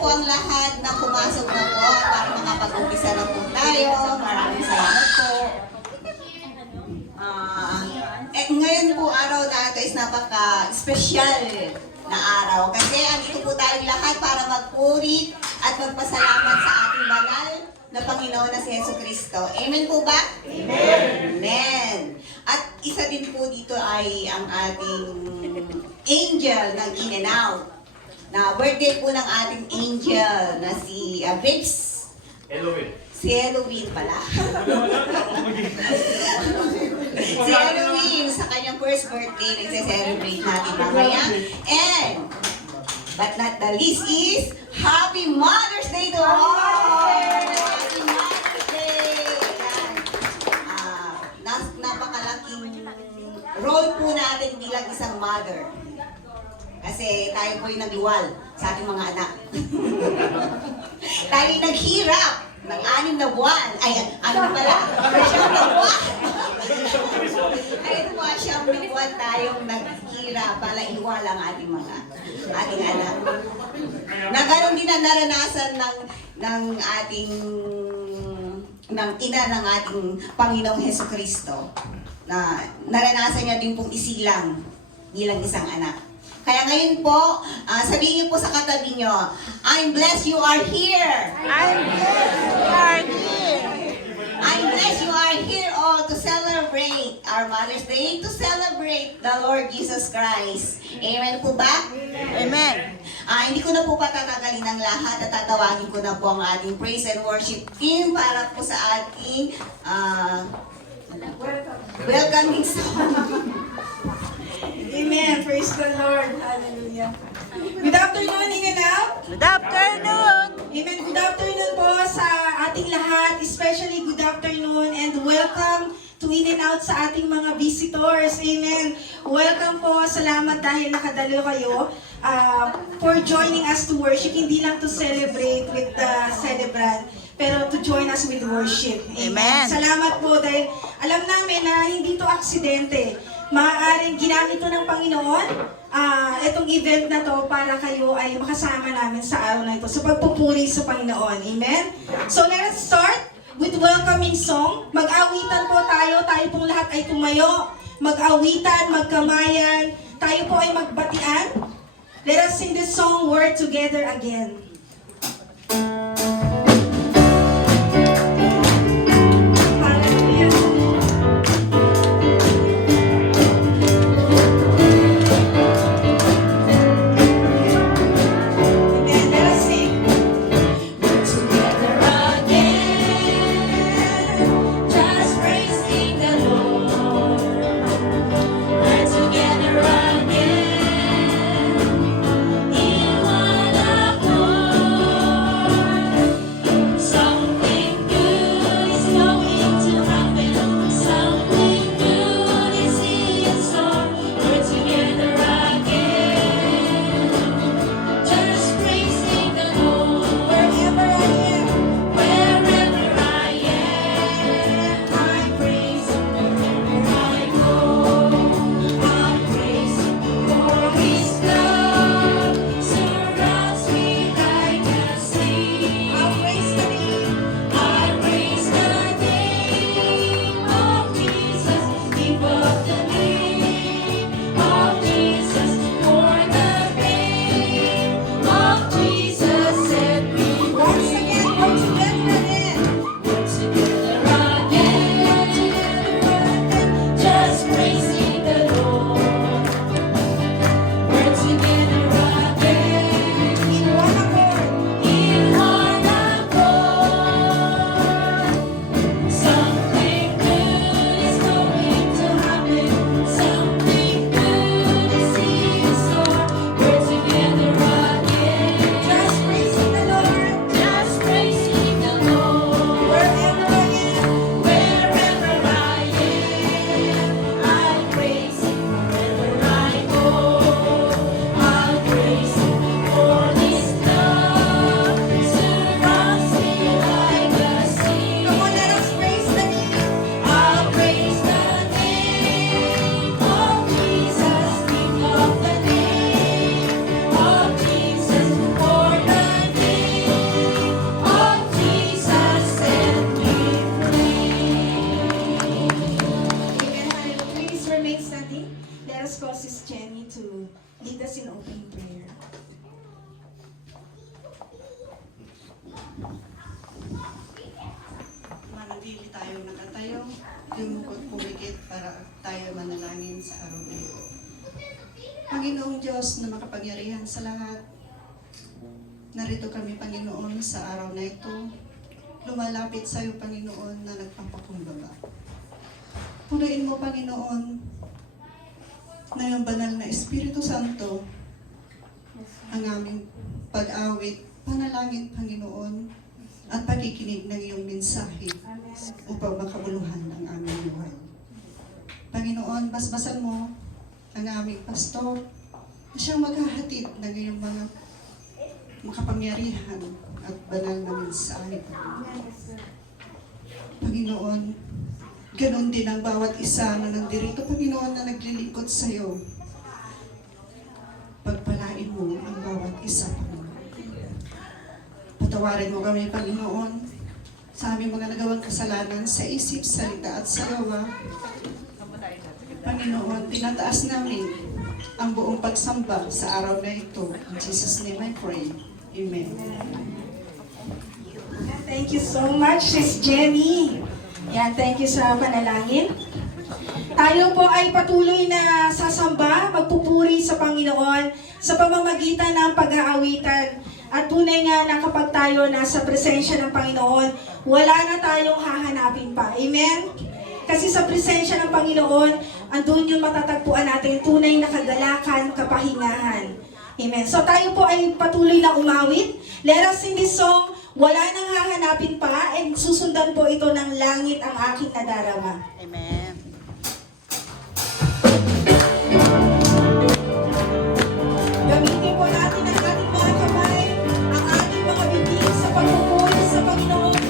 po ang lahat na pumasok na po para makapag-umpisa na po tayo. Maraming salamat po. Ngayon po araw na ito is napaka-special na araw kasi andito po tayong lahat para magpuri at magpasalamat sa ating banal na Panginoon na si Jesucristo. Amen po ba? Amen! Amen! At isa din po dito ay ang ating angel ng In and Out. Na birthday po ng ating angel na si Vips. Elohim. Si Elohim pala. Si Elohim sa kanyang first birthday, nagse-celebrate natin mamaya. And, but not the least is, Happy Mother's Day to all! Happy Mother's Day! Napakalaking role po natin bilang isang mother. Kasi tayo po yung nagluwal sa ating mga anak. Tayo yung naghirap ng 6 na buwan. Ay, ano pala? 9 na buwan. Ay, ito po, 9 na buwan tayong naghirap para iwala ang ating anak. Na gano'n din ang naranasan ng ating ng ina ng ating Panginoong Jesucristo. Na naranasan niya din pong isilang bilang isang anak. Kaya ngayon po, sabihin niyo po sa katabi niyo, I'm blessed you are here. I'm blessed you are here. I'm blessed you are here all to celebrate our Mother's Day, to celebrate the Lord Jesus Christ. Amen po ba? Amen. Hindi ko na po patatagalin ang lahat at tatawagin ko na po ang ating praise and worship team para po sa ating welcoming song. Amen. Praise the Lord. Hallelujah. Good afternoon, In and Out. Good afternoon. Amen. Good afternoon po sa ating lahat. Especially good afternoon and welcome to In and Out sa ating mga visitors. Amen. Welcome po. Salamat dahil nakadalo kayo for joining us to worship. Hindi lang to celebrate with the celebrant, pero to join us with worship. Amen. Salamat po dahil alam namin na hindi to aksidente. Maaaring ginamit to ng Panginoon itong event na to para kayo ay makasama namin sa araw na ito sa pagpupuri sa Panginoon. Amen? So let us start with welcoming song. Mag-awitan po tayo. Tayo pong lahat ay tumayo. Mag-awitan, magkamayan. Tayo po ay magbatian. Let us sing this song, We're Together Again. Together again in one accord. manalangin sa araw na ito. Panginoong Diyos na makapangyarihan sa lahat, narito kami, Panginoon, sa araw na ito. Lumalapit sa iyo, Panginoon, na nagpapakumbaba. Punuin mo, Panginoon, na yung banal na Espiritu Santo ang aming pag-awit, panalangin, Panginoon, at pakikinig ng iyong mensahe upang makabuluhan ang aming buhay. Panginoon, basbasan mo ang aming pastor na siyang maghahatid ng iyong mga makapangyarihan at banal na mensahe. Panginoon, ganun din ang bawat isa na nandirito, Panginoon, na naglilingkod sa iyo. Pagpalain mo ang bawat isa, Panginoon. Patawarin mo kami, Panginoon, sa aming mga nagawang kasalanan sa isip, salita at sa gawa. Panginoon, tinataas namin ang buong pagsamba sa araw na ito. In Jesus' name I pray. Amen. Thank you so much, Sis Jenny. Yan, thank you sa panalangin. Tayo po ay patuloy na sasamba, magpupuri sa Panginoon sa pamamagitan ng pag-aawitan. At tunay nga na kapag tayo nasa presensya ng Panginoon, wala na tayong hahanapin pa. Amen? Kasi sa presensya ng Panginoon, andun yung matatagpuan natin tunay na kagalakan, kapahingahan. Amen. So tayo po ay patuloy na umawit. Let us sing this song, wala nang hahanapin pa, and susundan po ito ng langit ang aking nadarama. Amen. Gamitin po natin ang ating mga kamay, ang ating mga bibig sa pagpupuri sa Panginoon.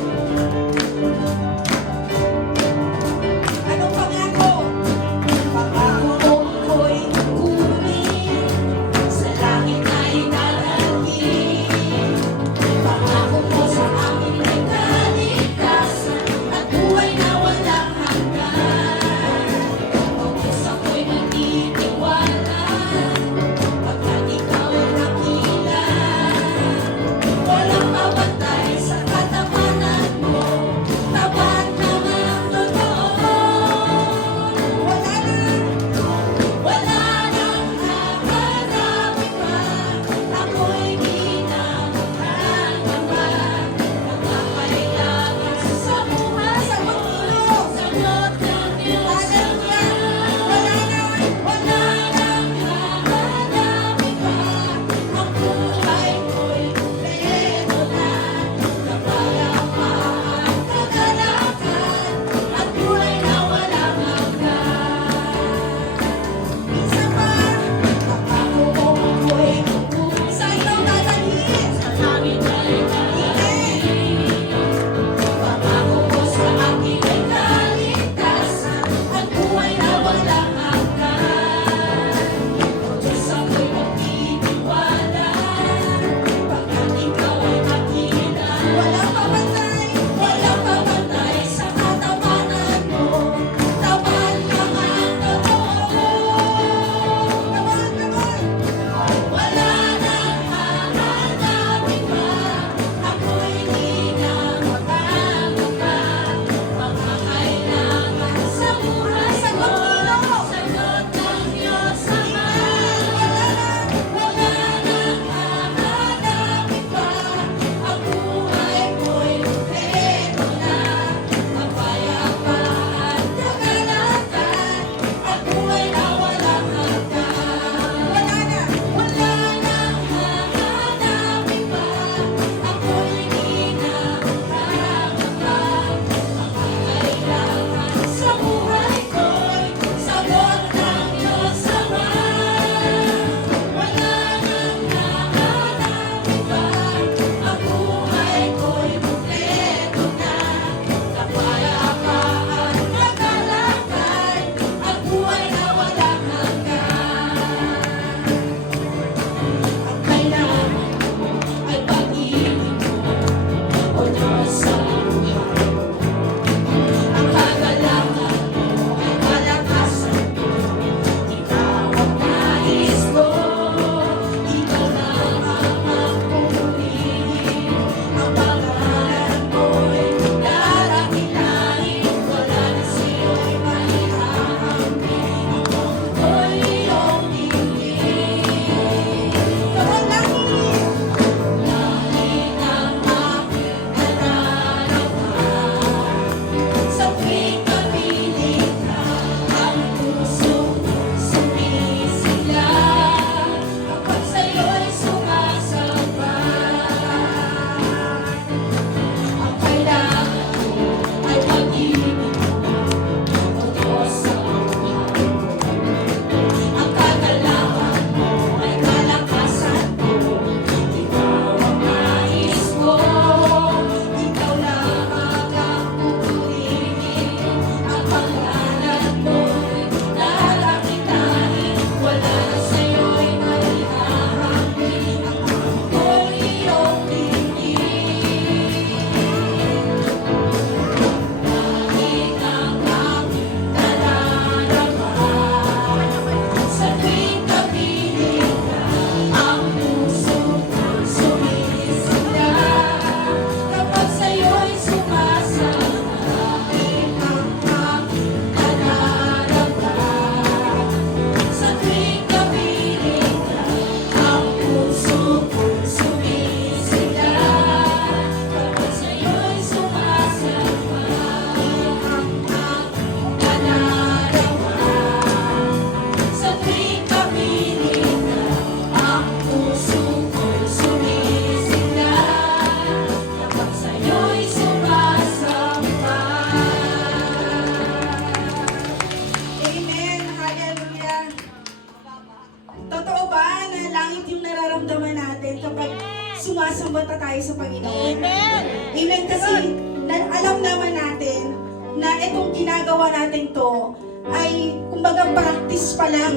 Anong pangako? Pangako ko ko'y kukunin, sa langit ay darating. Pangako ko sa aking may kaligtasan, at buhay na walang hanggan. Pagkas ako'y magtitiwala, pagkat ikaw ay nakikita. sumasamba tayo sa Panginoon. Amen. Amen, kasi alam naman natin na itong ginagawa natin to ay kumbaga practice pa lang.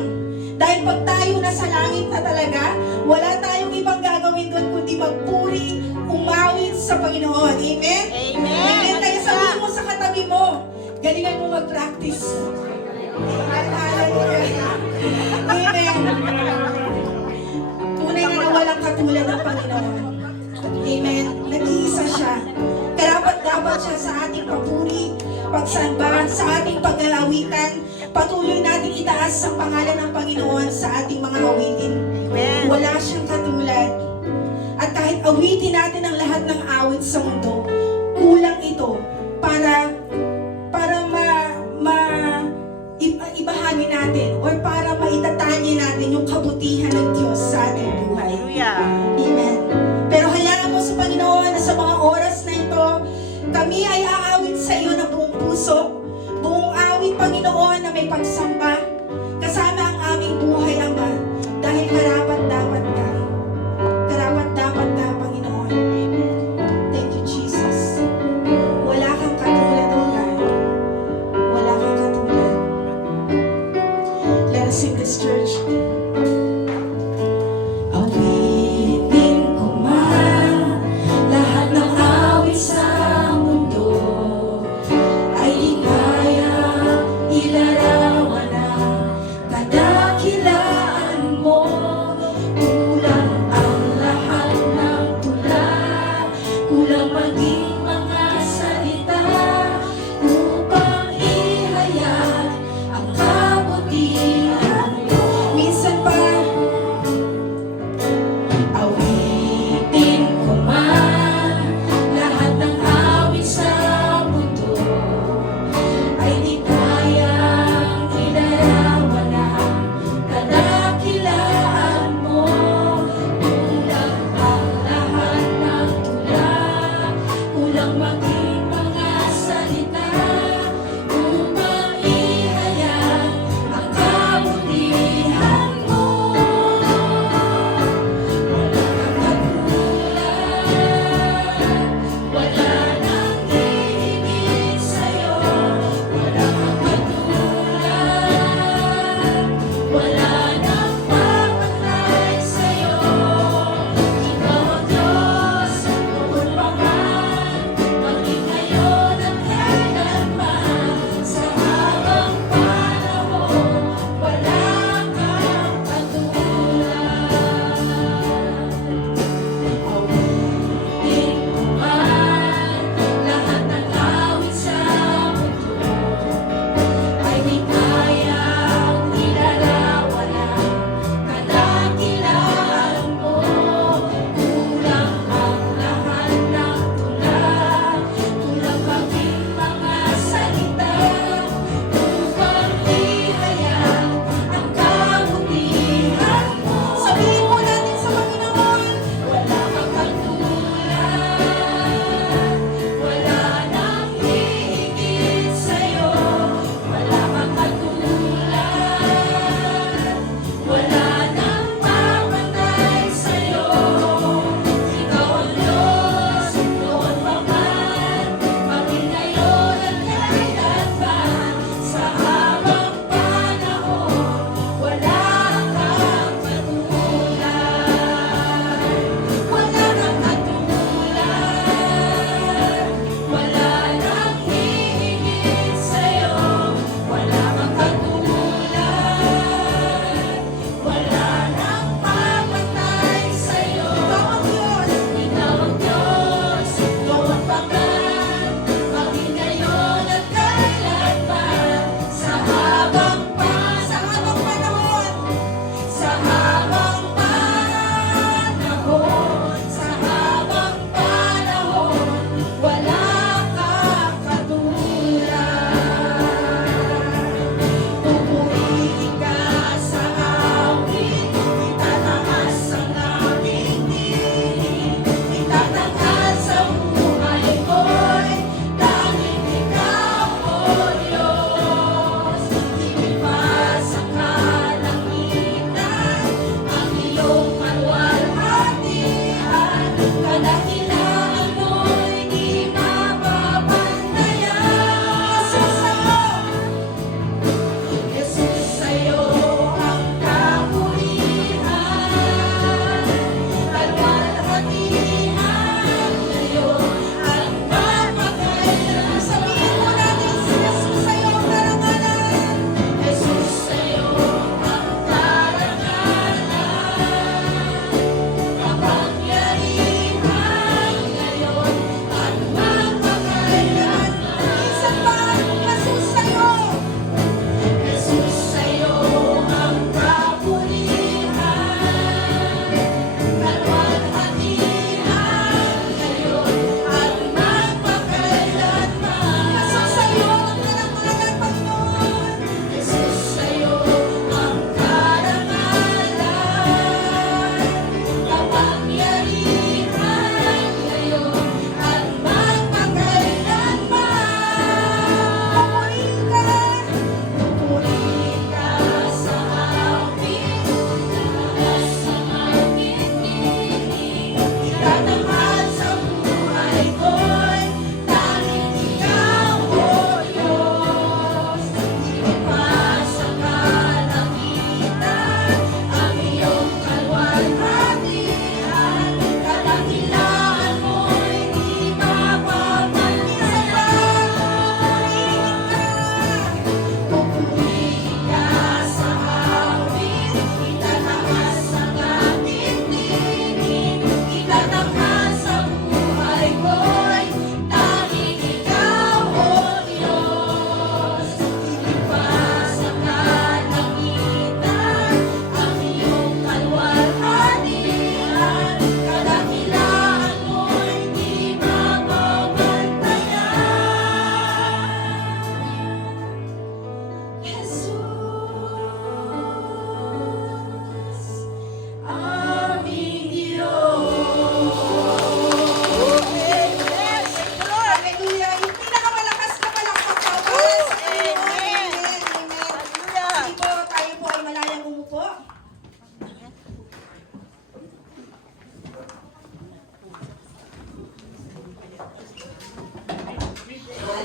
Dahil pag tayo nasa langit na talaga, wala tayong ibang gagawin doon kundi magpuri, umawit sa Panginoon. Amen? Amen. Kaya sabihin mo sa katabi mo, galingan mo mag-practice. Hallelujah. Amen. Tunay na walang katulad ng Panginoon. Amen. Nag-iisa siya. Karapat-dapat siya sa ating papuri, pagsamba, sa ating pag-aawitan. Patuloy natin itaas ang pangalan ng Panginoon sa ating mga awitin. Amen. Wala siyang katulad. At kahit awitin natin ang lahat ng awit sa mundo, kulang ito para ibahagi natin or para maitatali natin yung kabutihan ng Diyos sa ating buhay. Hallelujah. Amen. Pero hayaan mo sa Panginoon na sa mga oras na ito, kami ay aawit sa iyo ng buong puso, buong awit, Panginoon, na may pagsamba, kasama ang aming buhay, Ama, dahil karapat-dapat ka. Karapat-dapat ka, Panginoon. Thank you, Jesus. Wala kang katulad, O God. Wala kang katulad. Let us sing this church.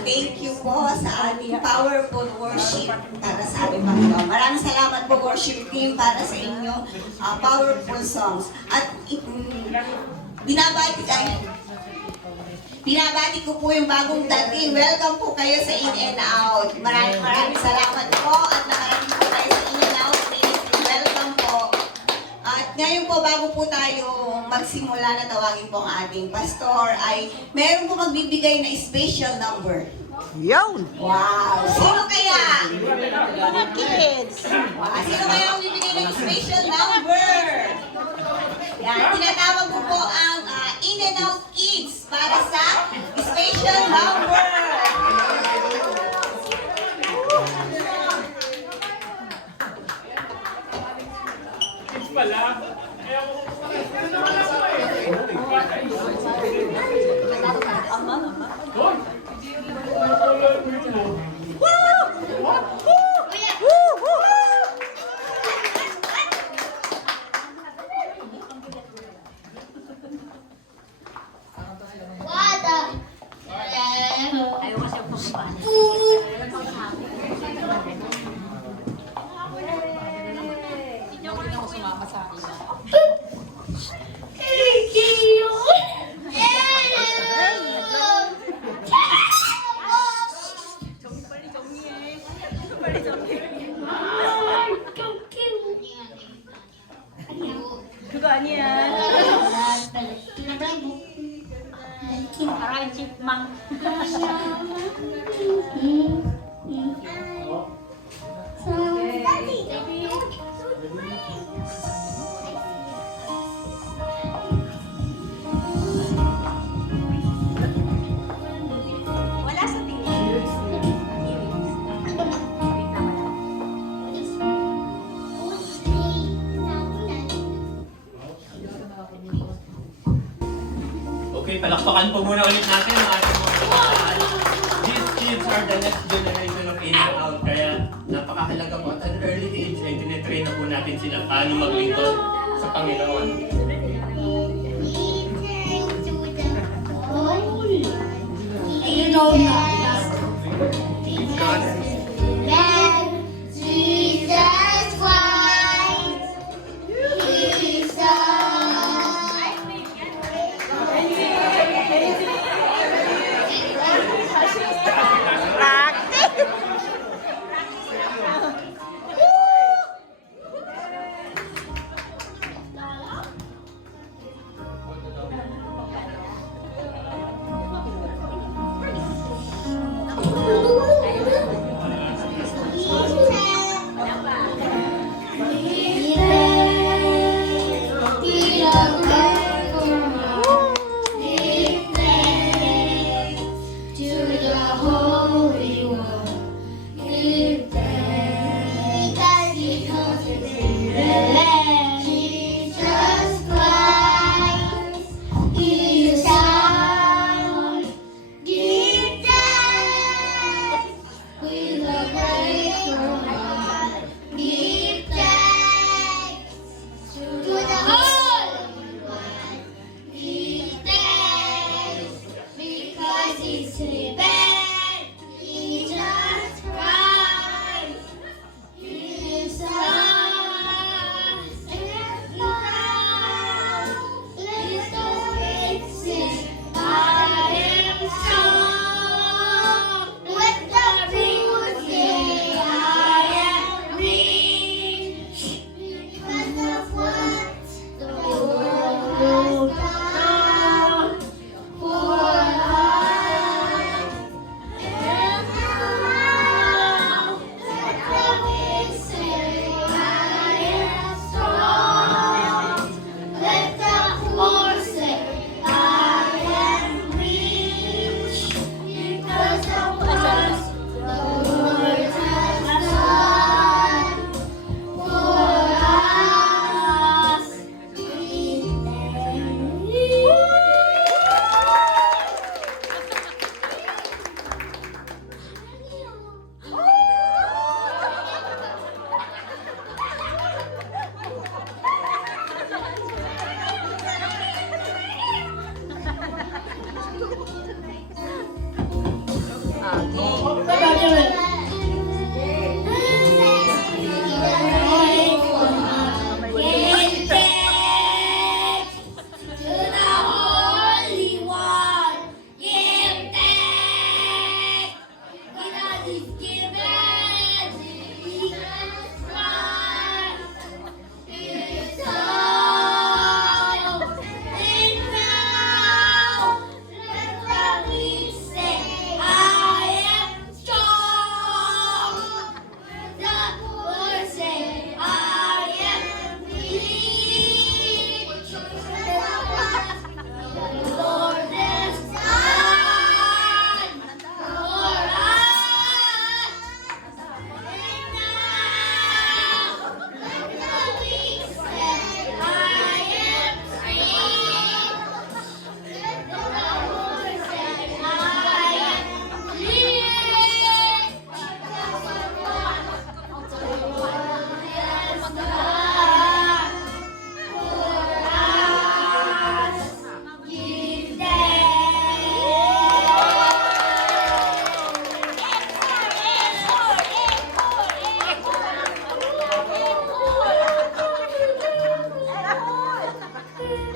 thank you po sa ating powerful worship para sa ating Panginoon. Maraming salamat po worship team para sa inyong powerful songs. At binabati ko po yung bagong dating. Welcome po kayo sa In and Out. Maraming salamat po at nakarating po kayo sa In and Out Ministry. Welcome po. At ngayon po, bago po tayo magsimula na tawagin po ang ating pastor, ay meron po magbibigay na special number. Yun. Wow! Sino kaya? Mga kids. Wow, sino kaya ang bibigay ng special number? Yan, tinatawag ko po ang In and Out Kids para sa special number. Okay, palakpakan po muna ulit natin ang ating mga kabataan. These kids are the next generation of In and Out. Kaya napakahalaga po at an early age ay tinitrain na po natin sila paano maglingkod sa Panginoon. You know that. Jesus Christ, He's Practice.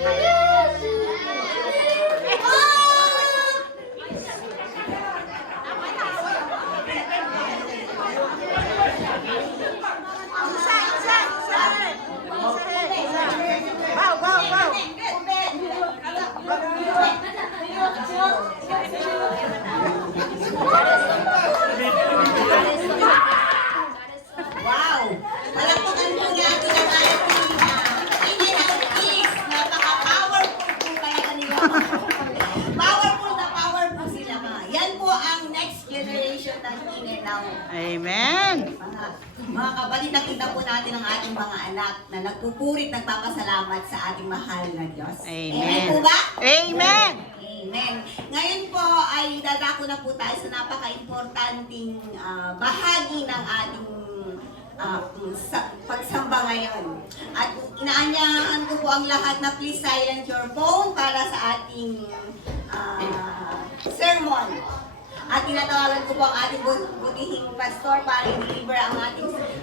Wow, wow, wow. Wow! Palakpakan po natin ang ating Inihaw Kids. Napaka-powerful po kaya nila. Powerful na powerful sila mga. Yan po ang next generation ng Inihaw. Amen. Mga kapatid, nakita po natin ang ating mga anak na nagpupurit, nagpapasalamat sa ating mahal na Diyos. Amen. Po ba? Amen. Amen. Ngayon po ay dadako na po tayo sa napaka-importanting bahagi ng ating pagsamba ngayon. At inaanyahan ko po ang lahat na please silence your phone para sa ating sermon. At tinatawagan ko po ang ating butihing pastor para i-deliver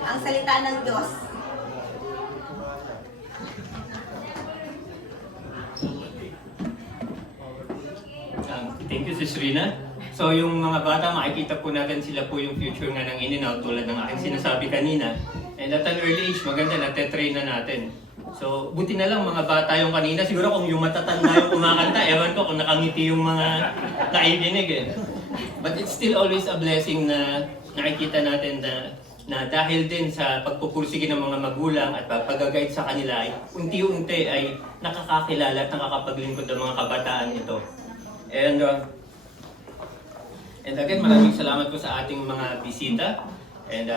ang salita ng Diyos. Thank you, Sis Rina. So yung mga bata, makikita po natin sila po yung future nga ng In-N-Out tulad ng aking sinasabi kanina. And at an early age, maganda na train na natin. So buti na lang mga bata yung kanina. Siguro kung yung matatanda yung kumakanta, ewan ko kung nakangiti yung mga naidinig eh. But it's still always a blessing na nakikita natin na dahil din sa pagpupursige ng mga magulang at pag-guide sa kanila ay unti-unti ay nakakakilala at nakakapaglingkod ng mga kabataan ito. And again, maraming salamat po sa ating mga bisita. And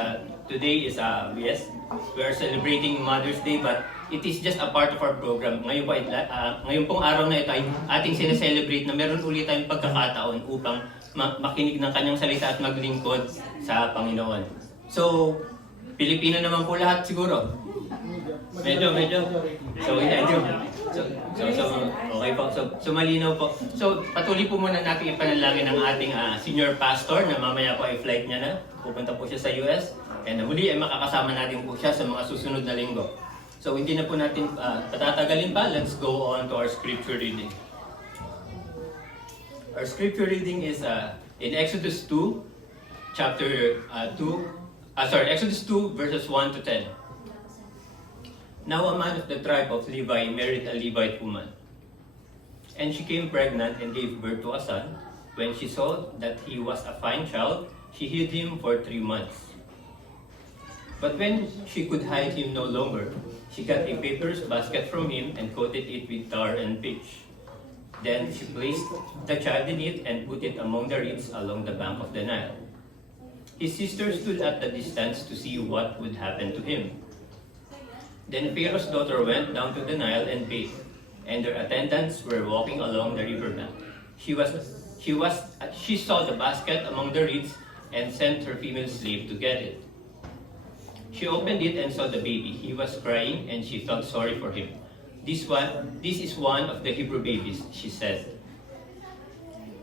today is, yes, we are celebrating Mother's Day, but it is just a part of our program. Ngayon pong araw na ito ay ating sineselebrate na meron ulit tayong pagkakataon upang makinig ng kanyang salita at maglingkod sa Panginoon. So, Pilipino naman po lahat siguro. Medyo. So, okay po. So, malinaw po. So, patuloy po muna natin ipanalangin ang ating senior pastor na mamaya po ay flight niya na. Pupunta po siya sa US. And muli ay makakasama natin po siya sa mga susunod na linggo. So, hindi na po natin patatagalin pa. Let's go on to our scripture reading. Our scripture reading is in Exodus 2, Exodus 2, verses 1 to 10. Now a man of the tribe of Levi married a Levite woman. And she came pregnant and gave birth to a son. When she saw that he was a fine child, she hid him for 3 months. But when she could hide him no longer, she got a paper's basket from him and coated it with tar and pitch. Then she placed the child in it and put it among the reeds along the bank of the Nile. His sister stood at a distance to see what would happen to him. Then Pharaoh's daughter went down to the Nile and bathed, and their attendants were walking along the riverbank. She saw the basket among the reeds and sent her female slave to get it. She opened it and saw the baby. He was crying, and she felt sorry for him. This is one of the Hebrew babies, she said.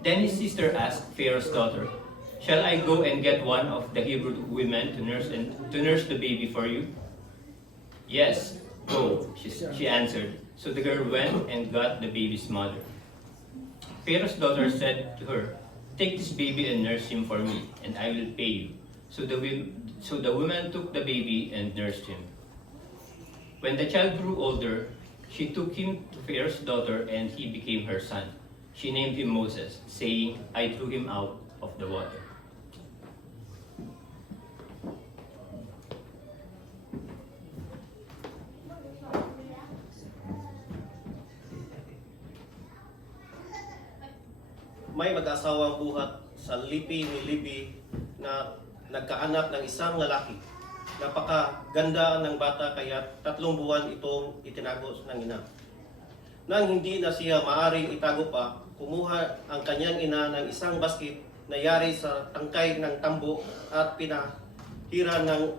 Then his sister asked Pharaoh's daughter, "Shall I go and get one of the Hebrew women to nurse the baby for you?" "Yes, go," she answered. So the girl went and got the baby's mother. Pharaoh's daughter said to her, "Take this baby and nurse him for me, and I will pay you." So the woman took the baby and nursed him. When the child grew older, she took him to Pharaoh's daughter, and he became her son. She named him Moses, saying, "I drew him out of the water." May mag-asawang buhat sa lipi ni Levi na nagkaanak ng isang lalaki. Napakaganda ng bata kaya 3 buwan itong itinago ng ina. Nang hindi na siya maaring itago pa, kumuha ang kanyang ina ng isang basket na yari sa tangkay ng tambo at pinahira ng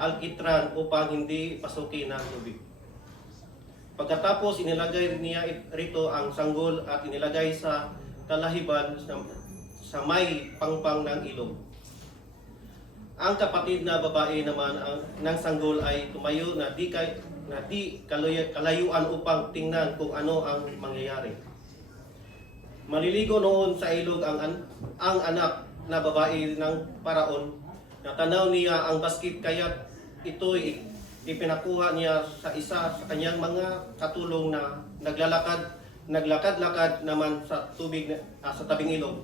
alkitran upang hindi pasukin ng tubig. Pagkatapos inilagay niya rito ang sanggol at inilagay sa kalahiban sa may pangpang ng ilog. Ang kapatid na babae naman ng sanggol ay tumayo na na di kalayuan upang tingnan kung ano ang mangyayari. Maliligo noon sa ilog ang anak na babae ng Paraon. Natanaw niya ang basket kaya ito'y ipinakuha niya sa isa sa kanyang mga katulong na naglakad-lakad naman sa tubig sa tabing ilog.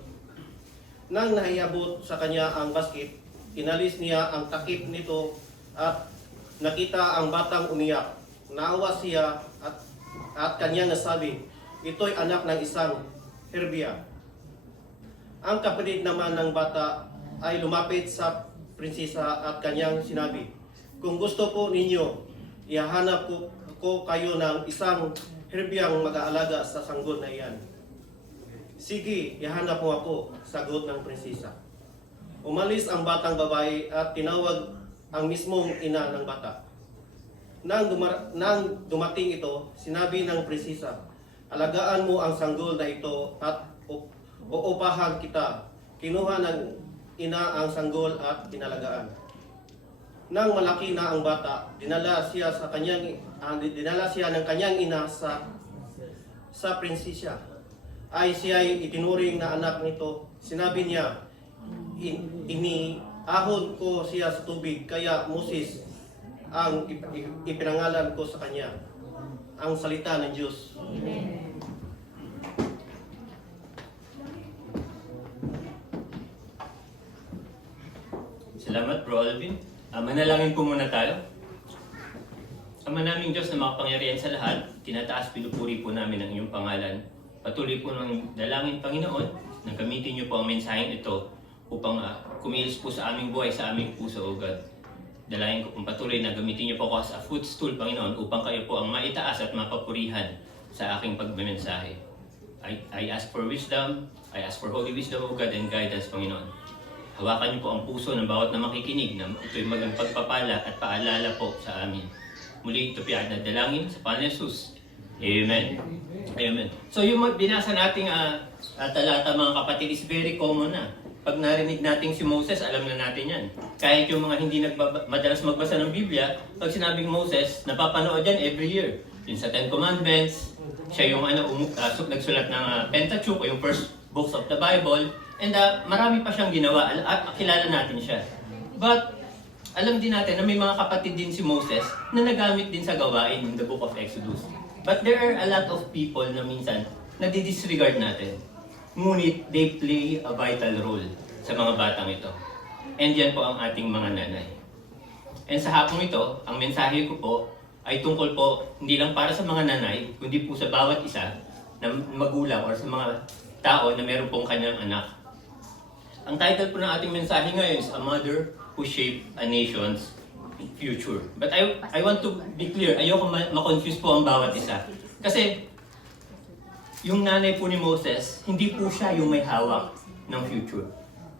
Nang nahiabot sa kanya ang basket, inalis niya ang takip nito at nakita ang batang umiyak. Naawa siya at kanya nasabi, ito'y anak ng isang Herbia. Ang kapatid naman ng bata ay lumapit sa prinsesa at kanyang sinabi, kung gusto po ninyo, ihahanap ko kayo ng isang Herbiyang mag-aalaga sa sanggol na iyan. Sige, ihanap mo ako, sagot ng prinsesa. Umalis ang batang babae at tinawag ang mismong ina ng bata. Nang dumating ito, sinabi ng prinsesa, alagaan mo ang sanggol na ito at uupahan kita. Kinuha ng ina ang sanggol at inalagaan. Nang malaki na ang bata, dinala siya ng kanyang ina sa prinsesya. Ay siya'y itinuring na anak nito. Sinabi niya, iniahon ko siya sa tubig, kaya Moses ang ipinangalan ko sa kanya. Ang salita ng Diyos. Salamat, Bro Alvin. Manalangin po muna tayo. Ama naming Diyos na makapangyarihan sa lahat, tinataas, pinupuri po namin ang iyong pangalan. Patuloy po ng dalangin, Panginoon, na gamitin niyo po ang mensaheng ito upang kumilos po sa aming buhay, sa aming puso, O God. Dalangin ko pong patuloy na gamitin niyo po ako as a footstool, Panginoon, upang kayo po ang maitaas at mapapurihan sa aking pagmemensahe. I ask for wisdom, I ask for holy wisdom, O God, and guidance, Panginoon. Hawakan niyo po ang puso ng bawat na makikinig na ito'y maging pagpapala at paalala po sa amin. Muli ito piyak na dalangin sa Panginoon Jesus. Amen. Amen. So yung binasa nating talata, mga kapatid, is very common na. Pag narinig natin si Moses, alam na natin yan. Kahit yung mga hindi madalas magbasa ng Biblia, pag sinabing Moses, napapanood yan every year. Yung sa Ten Commandments, siya yung nagsulat ng Pentateuch, o yung first books of the Bible, and marami pa siyang ginawa. Kilala natin siya. But alam din natin na may mga kapatid din si Moses na nagamit din sa gawain in the book of Exodus. But there are a lot of people na minsan nadidisregard natin. Ngunit they play a vital role sa mga batang ito. And yan po ang ating mga nanay. And sa hapong ito, ang mensahe ko po ay tungkol po hindi lang para sa mga nanay, kundi po sa bawat isa na magulang or sa mga tao na meron pong kanyang anak. Ang title po ng ating mensahe ngayon is A Mother Who Shaped a Nation's Future. But I want to be clear, ayoko ma-confuse po ang bawat isa. Kasi yung nanay po ni Moses, hindi po siya yung may hawak ng future.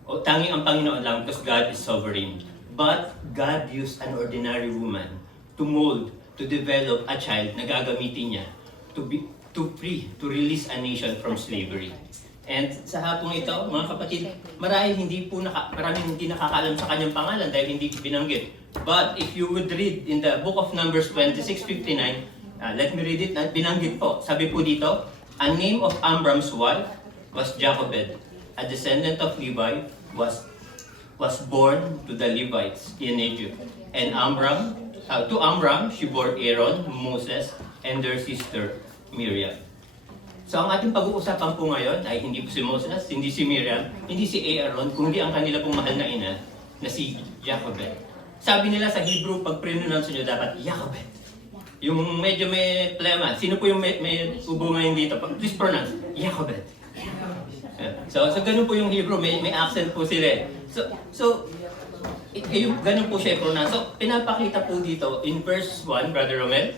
O tanging ang Panginoon lang because God is sovereign. But God used an ordinary woman to mold, to develop a child na gagamitin niya to release a nation from slavery. And sa hapong ito, mga kapatid, maraming hindi nakakaalam sa kanyang pangalan dahil hindi binanggit. But if you would read in the book of Numbers 26:59, let me read it, binanggit po. Sabi po dito, a name of Amram's wife was Jochebed. A descendant of Levi was born to the Levites in Egypt. And to Amram, she bore Aaron, Moses, and their sister Miriam. So ang ating pag-uusapan po ngayon ay hindi po si Moses, hindi si Miriam, hindi si Aaron, kundi ang kanila pong mahal na ina na si Jochebed. Sabi nila sa Hebrew, pag pronounce nyo dapat Jochebed. Yung medyo may plema. Sino po yung may ubo ngayon dito? Please pronounce Jochebed. So ganun po yung Hebrew, may accent po sila. So ganun po siya i-pronounce. So pinapakita po dito in verse 1, Brother Romel.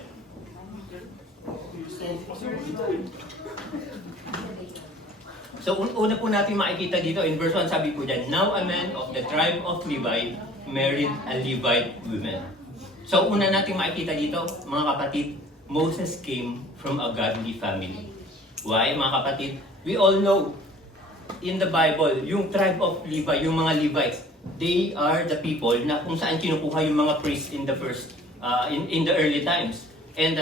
So una po natin makikita dito in verse 1, sabi po dyan, now a man of the tribe of Levi married a Levite woman. So una natin makikita dito, mga kapatid, Moses came from a godly family. Why, mga kapatid? We all know in the Bible, yung tribe of Levi, yung mga Levites, they are the people na kung saan kinukuha yung mga priests in the first, in the early times. And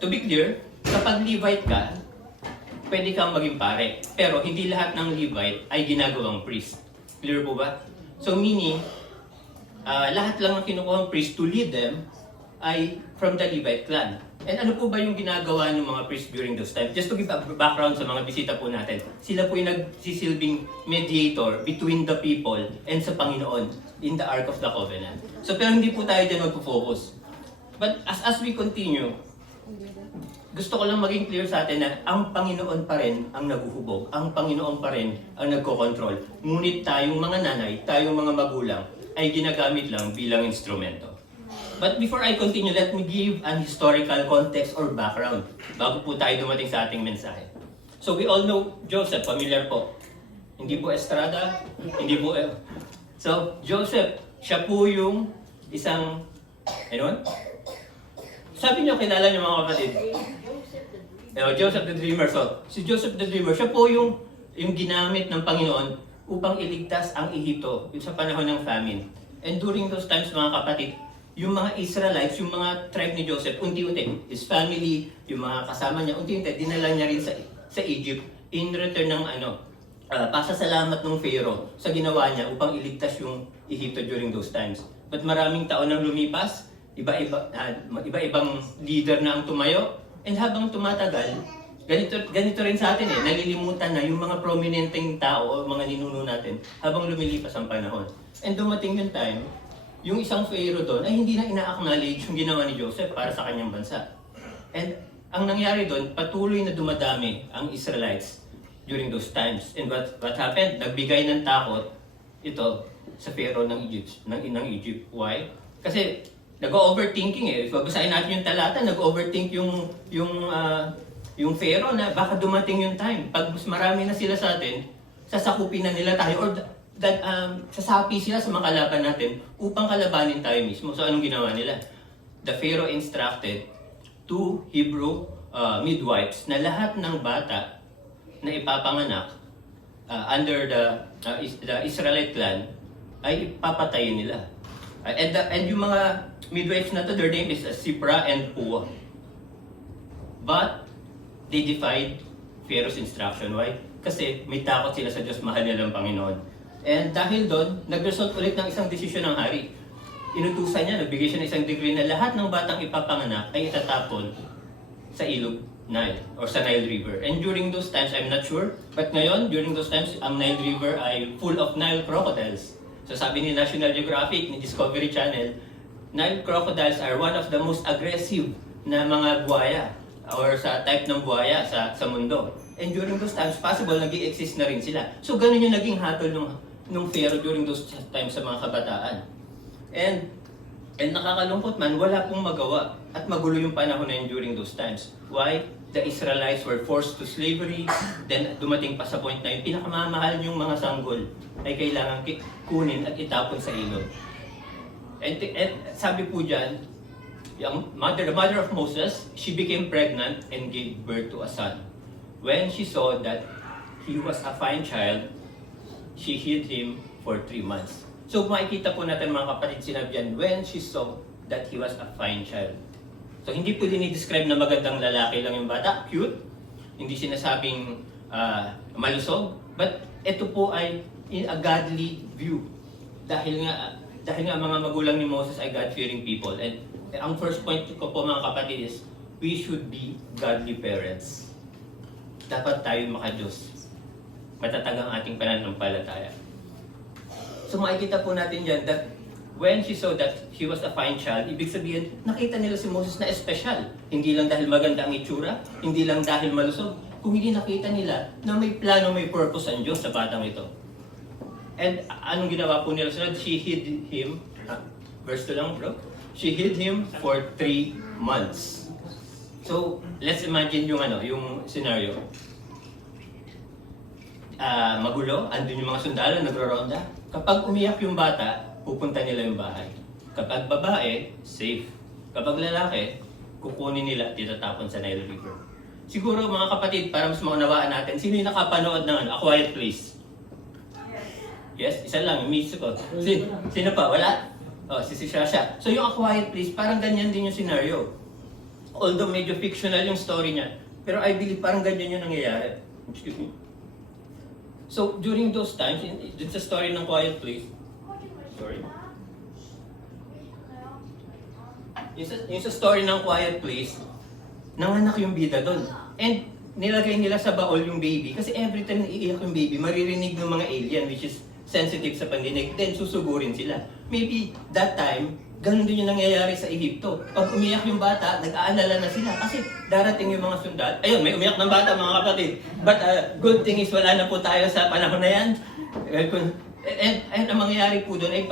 to be clear, kapag Levite ka, pwede kang maging pare. Pero hindi lahat ng Levite ay ginagawang priest. Clear po ba? So meaning, lahat lang ng kinukuha ng priest to lead them ay from the Levite clan. And ano po ba yung ginagawa ng mga priests during those times? Just to give a background sa mga bisita po natin, sila po yung nagsisilbing mediator between the people and sa Panginoon in the Ark of the Covenant. So pero hindi po tayo dyan magpo-focus. But as we continue, gusto ko lang maging clear sa atin na ang Panginoon pa rin ang naguhubog. Ang Panginoon pa rin ang nagko-control. Ngunit tayong mga nanay, tayong mga magulang, ay ginagamit lang bilang instrumento. But before I continue, let me give an historical context or background bago po tayo dumating sa ating mensahe. So we all know Joseph, familiar po. Hindi po Estrada, hindi po... So Joseph, siya po yung isang... Anyone? Sabi niyo, kilala niyo mga kapatid? Joseph the Dreamer. So, si Joseph the Dreamer, siya po yung ginamit ng Panginoon upang iligtas ang Ehipto sa panahon ng famine. And during those times, mga kapatid, yung mga Israelites, yung mga tribe ni Joseph, unti-unti, his family, yung mga kasama niya, unti-unti, dinala niya rin sa Egypt in return ng pasasalamat ng Pharaoh sa ginawa niya upang iligtas yung Ehipto during those times. But maraming taon nang lumipas, iba-ibang leader na ang tumayo, and habang tumatagal, ganito rin sa atin nalilimutan na yung mga prominenteng tao o mga ninuno natin habang lumilipas ang panahon. And dumating yung time, yung isang Pharaoh doon ay hindi na ina-acknowledge yung ginawa ni Joseph para sa kanyang bansa. And ang nangyari doon, patuloy na dumadami ang Israelites during those times. And what happened? Nagbigay ng takot ito sa Pharaoh ng Egypt. Why? Kasi nag-overthinking If babasahin natin yung talata, nag-overthink yung Pharaoh na baka dumating yung time. Pag mas marami na sila sa atin, sasakupin na nila tayo or sasapi sila sa mga kalaban natin upang kalabanin tayo mismo. So anong ginawa nila? The Pharaoh instructed 2 Hebrew midwives na lahat ng bata na ipapanganak under the Israelite clan ay ipapatayin nila. And yung mga midwives na to, their name is Sipra and Puah. But they defied Pharaoh's instruction. Why? Kasi may takot sila sa Diyos, mahal nila ang Panginoon. And dahil doon, nag-result ulit ng isang desisyon ng hari. Inutusan niya, nagbigay siya ng isang decree na lahat ng batang ipapanganak ay itatapon sa ilog Nile or sa Nile River. And during those times, I'm not sure, but ngayon, during those times, ang Nile River ay full of Nile crocodiles. So sabi ni National Geographic, ni Discovery Channel, Nile crocodiles are one of the most aggressive na mga buhaya or sa type ng buhaya sa mundo. And during those times, possible nag-i-exist na rin sila. So ganun yung naging hatol nung Pharaoh during those times sa mga kabataan. And nakakalungkot man, wala pong magawa at magulo yung panahon na yun during those times. Why? The Israelites were forced to slavery, then dumating pa sa point na yung pinakamamahal yung mga sanggol ay kailangan kunin at itapon sa ilog. And sabi po dyan, the mother of Moses, she became pregnant and gave birth to a son. When she saw that he was a fine child, she hid him for 3 months. So makikita po natin mga kapatid, sinabi yan, when she saw that he was a fine child. So hindi po dinidescribe na magandang lalaki lang yung bata, cute, hindi sinasabing malusog, but ito po ay in a godly view. Dahil nga mga magulang ni Moses ay God-fearing people. And ang first point ko po mga kapatid is, we should be godly parents. Dapat tayo maka-Diyos. Matatag ang ating pananampalataya. So makikita po natin yan that when she saw that he was a fine child, ibig sabihin, nakita nila si Moses na espesyal. Hindi lang dahil maganda ang itsura, hindi lang dahil malusog, kung hindi nakita nila na may plano, may purpose ang Diyos sa batang ito. And anong ginawa po nila? So she hid him, verse 2 lang bro, she hid him for 3 months. So let's imagine yung scenario. Magulo, andun yung mga sundalo, nagro-ronda. Kapag umiyak yung bata, pupunta nila yung bahay. Kapag babae, safe. Kapag lalaki, kukunin nila at itatapon sa Nile River. Siguro mga kapatid, para mas maunawaan natin, sino yung nakapanood ng A Quiet Place? Yes, isa lang, yung miss ko. Sino pa? Wala? Oh, si Shasha. So yung A Quiet Place, parang ganyan din yung scenario. Although medyo fictional yung story niya, pero I believe parang ganyan yung nangyayari. Excuse me. So, during those times, dun sa story ng Quiet Place, sorry. Yung sa story ng Quiet Place, nanganak yung bida doon. And nilagay nila sa baol yung baby. Kasi every time iiyak yung baby, maririnig ng mga alien, which is sensitive sa pandinig, then susugurin sila. Maybe that time, ganun din yung nangyayari sa Egypto. Pag umiyak yung bata, nag-aalala na sila kasi darating yung mga sundalo. Ayun, may umiyak ng bata mga kapatid. But good thing is wala na po tayo sa panahon na yan. And ang mangyayari po doon ay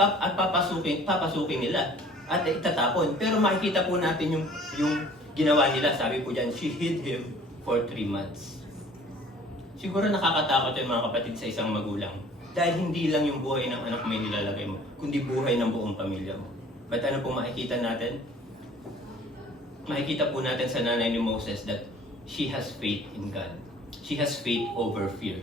papasukin nila at itatapon. Pero makikita po natin yung ginawa nila. Sabi po dyan, she hid him for 3 months. Siguro nakakatakot yung mga kapatid sa isang magulang. Dahil hindi lang yung buhay ng anak may nilalagay mo, kundi buhay ng buong pamilya mo. But ano po makikita natin? Makikita po natin sa nanay ni Moses that she has faith in God. She has faith over fear.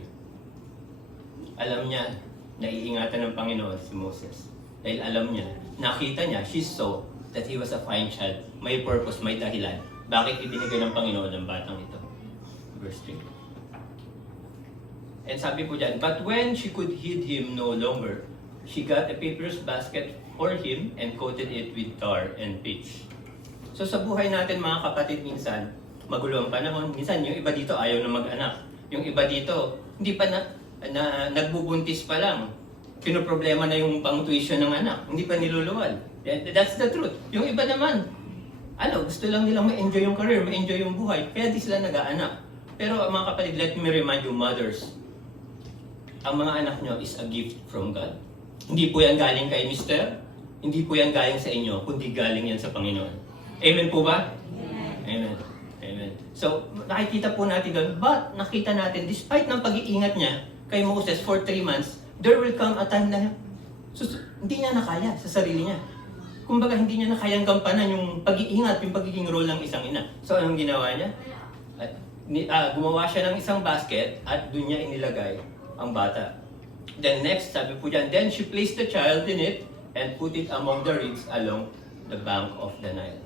Alam niya, naiingatan ng Panginoon si Moses. Dahil alam niya, nakita niya, she saw that he was a fine child. May purpose, may dahilan. Bakit ibinigay ng Panginoon ang batang ito? Verse 3. And sabi po dyan, but when she could hid him no longer, she got a papyrus basket for him and coated it with tar and pitch. So sa buhay natin mga kapatid, minsan, magulo ang panahon. Minsan yung iba dito ayaw na mag-anak. Yung iba dito, hindi pa nagbubuntis pa lang. Pinoproblema na yung pang-tuition ng anak. Hindi pa niluluwal. That's the truth. Yung iba naman, gusto lang nilang ma-enjoy yung career, ma-enjoy yung buhay. Kaya di sila nag-aanak. Pero mga kapatid, let me remind you mothers, ang mga anak nyo is a gift from God. Hindi po yan galing kay Mister, hindi po yan galing sa inyo, kundi galing yan sa Panginoon. Amen po ba? Amen. Amen. So, nakikita po natin doon, but nakita natin, despite ng pag-iingat niya kay Moses for 3 months, there will come a time na hindi niya nakaya sa sarili niya. Kumbaga, hindi niya nakayang gampanan yung pag-iingat, yung pagiging role ng isang ina. So, anong ginawa niya? Gumawa siya ng isang basket at doon niya inilagay ang bata. Then next, sabi po dyan, then she placed the child in it and put it among the reeds along the bank of the Nile.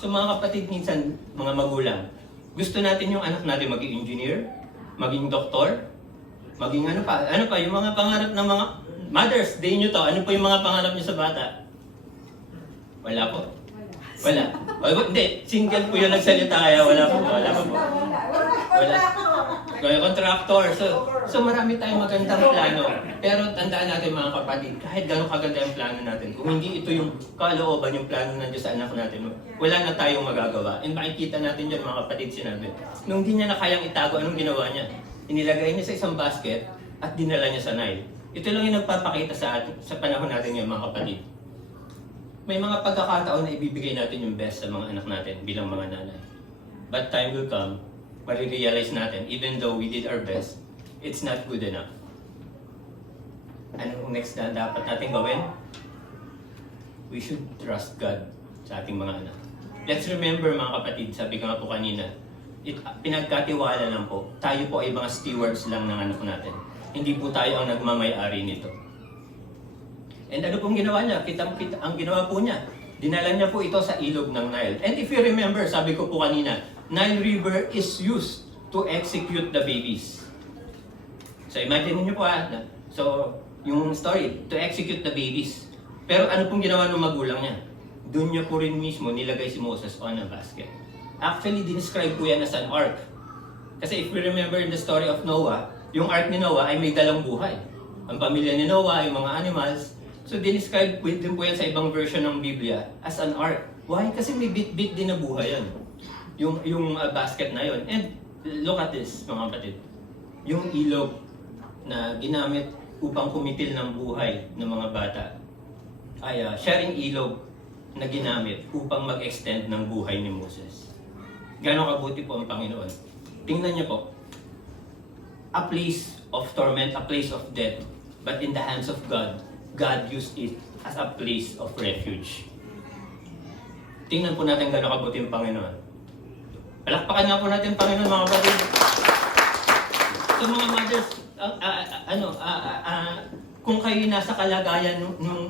So mga kapatid, minsan, mga magulang, gusto natin yung anak natin maging engineer, maging doktor, maging ano pa, yung mga pangarap ng mga mothers, day nyo to, ano po yung mga pangarap nyo sa bata? Wala po. Wala. Hindi, single po yung nagsalita kaya wala po. Wala. Kaya contractor. So marami tayong magandang plano. Pero tandaan natin mga kapatid, kahit gano'ng kaganda yung plano natin, kung hindi ito yung kalooban, yung plano ng Diyos sa anak natin, wala na tayong magagawa. And makikita natin dyan mga kapatid, sinabi, nung hindi niya na kayang itago, anong ginawa niya? Inilagay niya sa isang basket at dinala niya sa Nile. Ito lang yung nagpapakita sa panahon natin ngayon mga kapatid. May mga pagkakataon na ibibigay natin yung best sa mga anak natin bilang mga nanay. But time will come, marirealize natin, even though we did our best, it's not good enough. Anong next na dapat natin gawin? We should trust God sa ating mga anak. Let's remember mga kapatid, sabi ko nga po kanina, pinagkatiwala lang po, tayo po ay mga stewards lang ng anak natin. Hindi po tayo ang nagmamay-ari nito. And ano pong ginawa niya? Ang ginawa po niya, dinala niya po ito sa ilog ng Nile. And if you remember, sabi ko po kanina, Nile River is used to execute the babies. So imagine niyo po so yung story, to execute the babies. Pero ano pong ginawa ng magulang niya? Doon niya po rin mismo nilagay si Moses on a basket. Actually, dinescribe po yan as an ark. Kasi if we remember in the story of Noah, yung ark ni Noah ay may dalang buhay. Ang pamilya ni Noah, yung mga animals. So, dinescribe din po yan sa ibang version ng Biblia as an ark. Why? Kasi may bit-bit din na buhay yan. Yung basket na yon. And look at this, mga kapatid. Yung ilog na ginamit upang kumitil ng buhay ng mga bata ay sharing ilog na ginamit upang mag-extend ng buhay ni Moses. Gano'ng kabuti po ang Panginoon. Tingnan niyo po. A place of torment, a place of death, but in the hands of God, God used it as a place of refuge. Tingnan po natin gano'ng kabuti ang Panginoon. Palakpakan nga po natin Panginoon mga kapatid. So mga mothers, kung kayo nasa kalagayan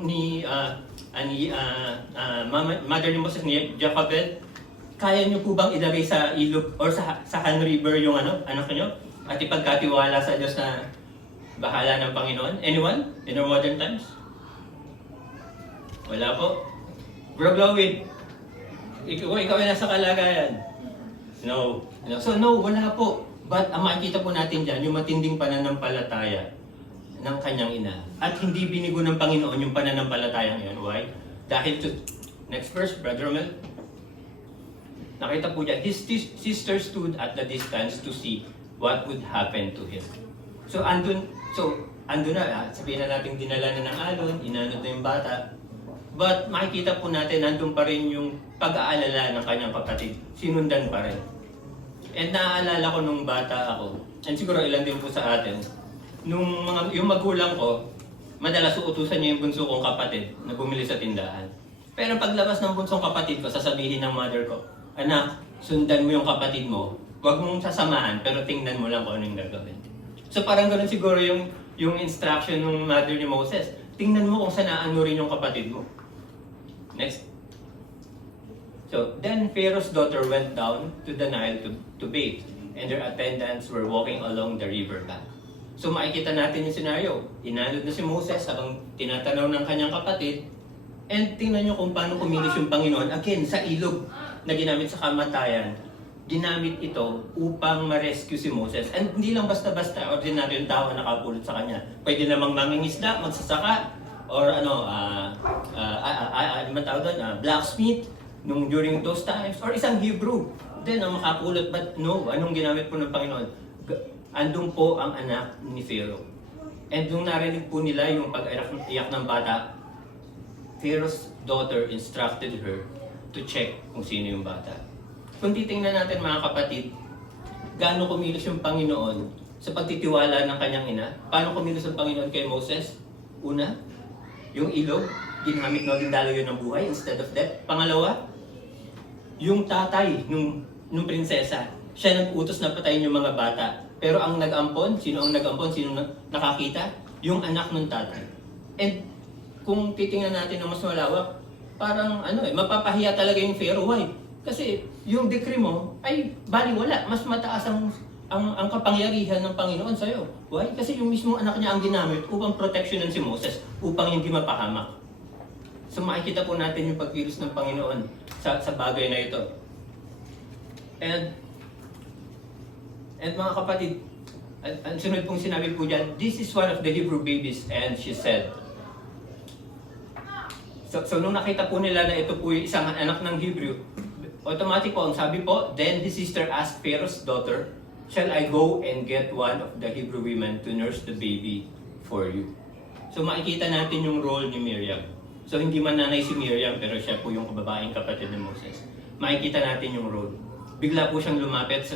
ni mother ni Moses ni Jochebed, kaya niyo po bang ilagay sa ilog or sa Han River yung anak niyo? At ipagkatiwala sa Diyos na bahala ng Panginoon? Anyone? In our modern times? Wala po. Bro Glowin, ikaw ay nasa kalagayan. No. So no, wala po. But ang makikita po natin dyan, yung matinding pananampalataya ng kanyang ina. At hindi binigo ng Panginoon yung pananampalatayang yan. Why? Dahil next verse, Brother Romel. Nakita po dyan, his sister stood at the distance to see what would happen to him. So andun na, sabihin na natin dinala na ng alon, inanod na yung bata. But makikita po natin, nandun pa rin yung pag-aalala ng kanyang kapatid. Sinundan pa rin. And naaalala ko nung bata ako, and siguro ilan din po sa atin, yung magulang ko, madalas uutusan niya yung bunso kong kapatid na bumili sa tindahan. Pero paglabas ng bunsong kapatid ko, sasabihin ng mother ko, anak, sundan mo yung kapatid mo, huwag mong sasamahan, pero tingnan mo lang kung ano yung gagawin. So parang ganoon siguro yung instruction ng mother ni Moses. Tingnan mo kung saan rin yung kapatid mo. Next. So, then Pharaoh's daughter went down to the Nile to bathe, and their attendants were walking along the river bank. So makikita natin yung scenario. Inanod na si Moses habang tinatanaw ng kanyang kapatid, and tingnan nyo kung paano kumilos yung Panginoon. Again, sa ilog na ginamit sa kamatayan, ginamit ito upang ma-rescue si Moses. And hindi lang basta-basta ordinaryong tao ang nakapulot sa kanya. Pwede namang mangingisda, magsasaka, or blacksmith, during those times, or isang Hebrew, then ang makapulot. But no, anong ginamit po ng Panginoon? Andun po ang anak ni Pharaoh. And nung narinig po nila yung pag-iyak ng bata, Pharaoh's daughter instructed her to check kung sino yung bata. Kung titingnan natin mga kapatid, gaano kumilos yung Panginoon sa pagtitiwala ng kanyang ina? Paano kumilos ang Panginoon kay Moses? Una, yung ilog, ginamit na dindalo yun ng buhay instead of death. Pangalawa, yung tatay nung prinsesa, siya nag-utos na patayin yung mga bata. Pero ang nag-ampon, sino ang nag-ampon, sino nakakita? Yung anak ng tatay. And kung titingnan natin na mas malawak, parang mapapahiya talaga yung Pharaoh. Why? Kasi yung decree mo ay baliwala. Mas mataas ang kapangyarihan ng Panginoon sa'yo. Why? Kasi yung mismong anak niya ang ginamit upang proteksyonan si Moses, upang hindi mapahamak. So makikita po natin yung pagkilos ng Panginoon sa bagay na ito. And mga kapatid, ang sunod pong sinabi po dyan, this is one of the Hebrew babies, and she said. So nung nakita po nila na ito po yung isang anak ng Hebrew, automatic po, ang sabi po, then his sister asked Pharaoh's daughter, shall I go and get one of the Hebrew women to nurse the baby for you? So makikita natin yung role ni Miriam. So hindi man nanay si Miriam, pero siya po yung babaeng kapatid ni Moses. Makikita natin yung role. Bigla po siyang lumapit sa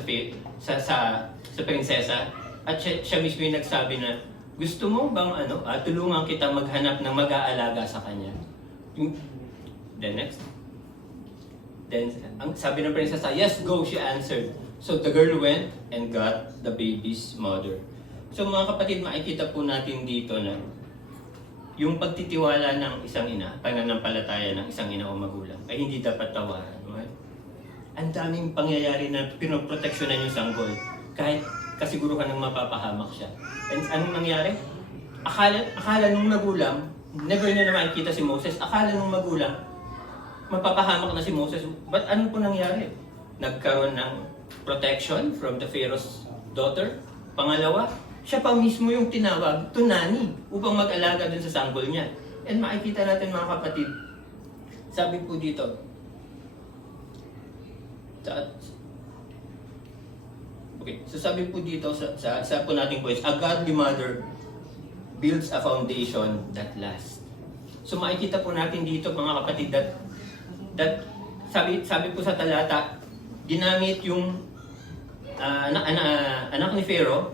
prinsesa, at siya mismo yung nagsabi na, gusto mo bang tulungan kita maghanap ng mag-aalaga sa kanya? Then next. Then ang sabi ng prinsesa, yes, go, she answered. So the girl went and got the baby's mother. So mga kapatid, makikita po natin dito na yung pagtitiwala ng isang ina, pananampalataya ng isang ina o magulang, ay hindi dapat tawaran. Right? Ang daming pangyayari na pinoproteksyonan yung sanggol, kahit kasiguruhan ng mapapahamak siya. And anong nangyari? Akala nung magulang, never na makikita si Moses, akala nung magulang, mapapahamak na si Moses. But ano po nangyari? Nagkaroon ng protection from the Pharaoh's daughter. Pangalawa, siya pa mismo yung tinawag to nanny upang mag-alaga dun sa sanggol niya. And makikita natin mga kapatid, sabi po dito, okay, so sabi po dito sa po nating quiz, a godly mother builds a foundation that lasts. So makikita po natin dito mga kapatid that sabi po sa talata, ginamit yung anak ni Pharaoh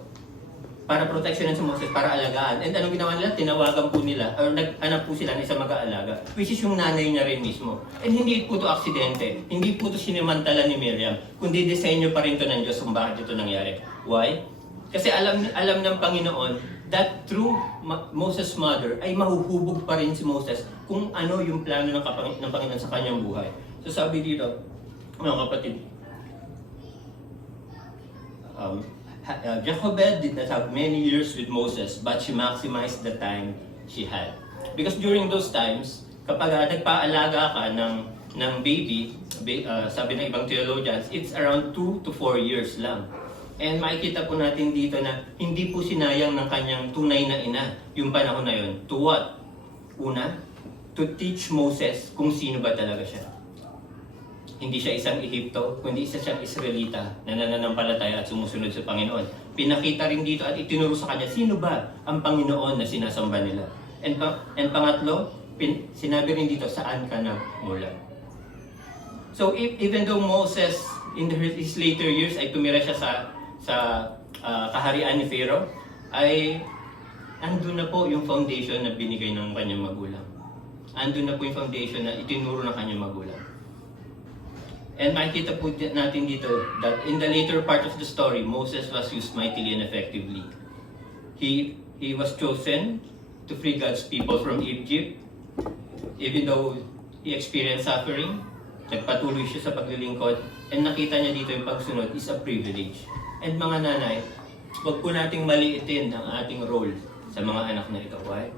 para proteksyonan si Moses, para alagaan. And anong ginawa nila? Tinawagan po nila, or nag-anak po sila ng isang mag-aalaga, which is yung nanay niya rin mismo. And hindi po ito aksidente, hindi po ito sinimantala ni Miriam, kundi disenyo pa rin ito ng Diyos kung bakit ito nangyari. Why? Kasi alam ng Panginoon that through Moses' mother ay mahuhubog pa rin si Moses kung ano yung plano ng Panginoon sa kanyang buhay. So sabi dito, Mga kapatid, Jochebed did not have many years with Moses, but she maximized the time she had. Because during those times, kapag nagpaalaga ka ng baby, sabi ng ibang theologians, it's around 2 to 4 years lang. And makikita po natin dito na hindi po sinayang ng kanyang tunay na ina yung panahon na yun. To what? Una, to teach Moses kung sino ba talaga siya. Hindi siya isang Ehipto, kundi isa siyang Israelita na nananampalataya at sumusunod sa Panginoon. Pinakita rin dito at itinuro sa kanya sino ba ang Panginoon na sinasamba nila. And pangatlo, sinabi rin dito saan ka nagmula. So even though Moses in his later years ay tumira siya sa kaharian ni Pharaoh, ay andun na po yung foundation na binigay ng kanyang magulang. Andun na po yung foundation na itinuro ng kanyang magulang. And makikita po natin dito that in the later part of the story, Moses was used mightily and effectively. He was chosen to free God's people from Egypt. Even though he experienced suffering, nagpatuloy siya sa paglilingkod, and nakita niya dito yung pagsunod is a privilege. And mga nanay, huwag po nating maliitin ang ating role sa mga anak na ito. Why?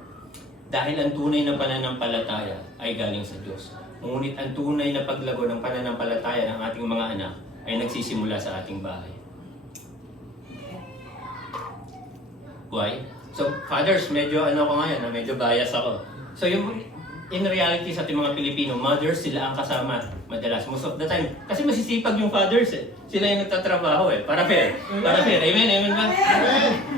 Dahil ang tunay na pananampalataya ay galing sa Diyos. Ngunit ang tunay na paglago ng pananampalataya ng ating mga anak ay nagsisimula sa ating bahay. Why? So, fathers, medyo ko ngayon, medyo bias ako. So, in reality sa ating mga Pilipino, mothers, sila ang kasama madalas, most of the time. Kasi masisipag yung fathers eh. Sila yung nagtatrabaho eh. Para fair. Para fair. Amen? Amen ba?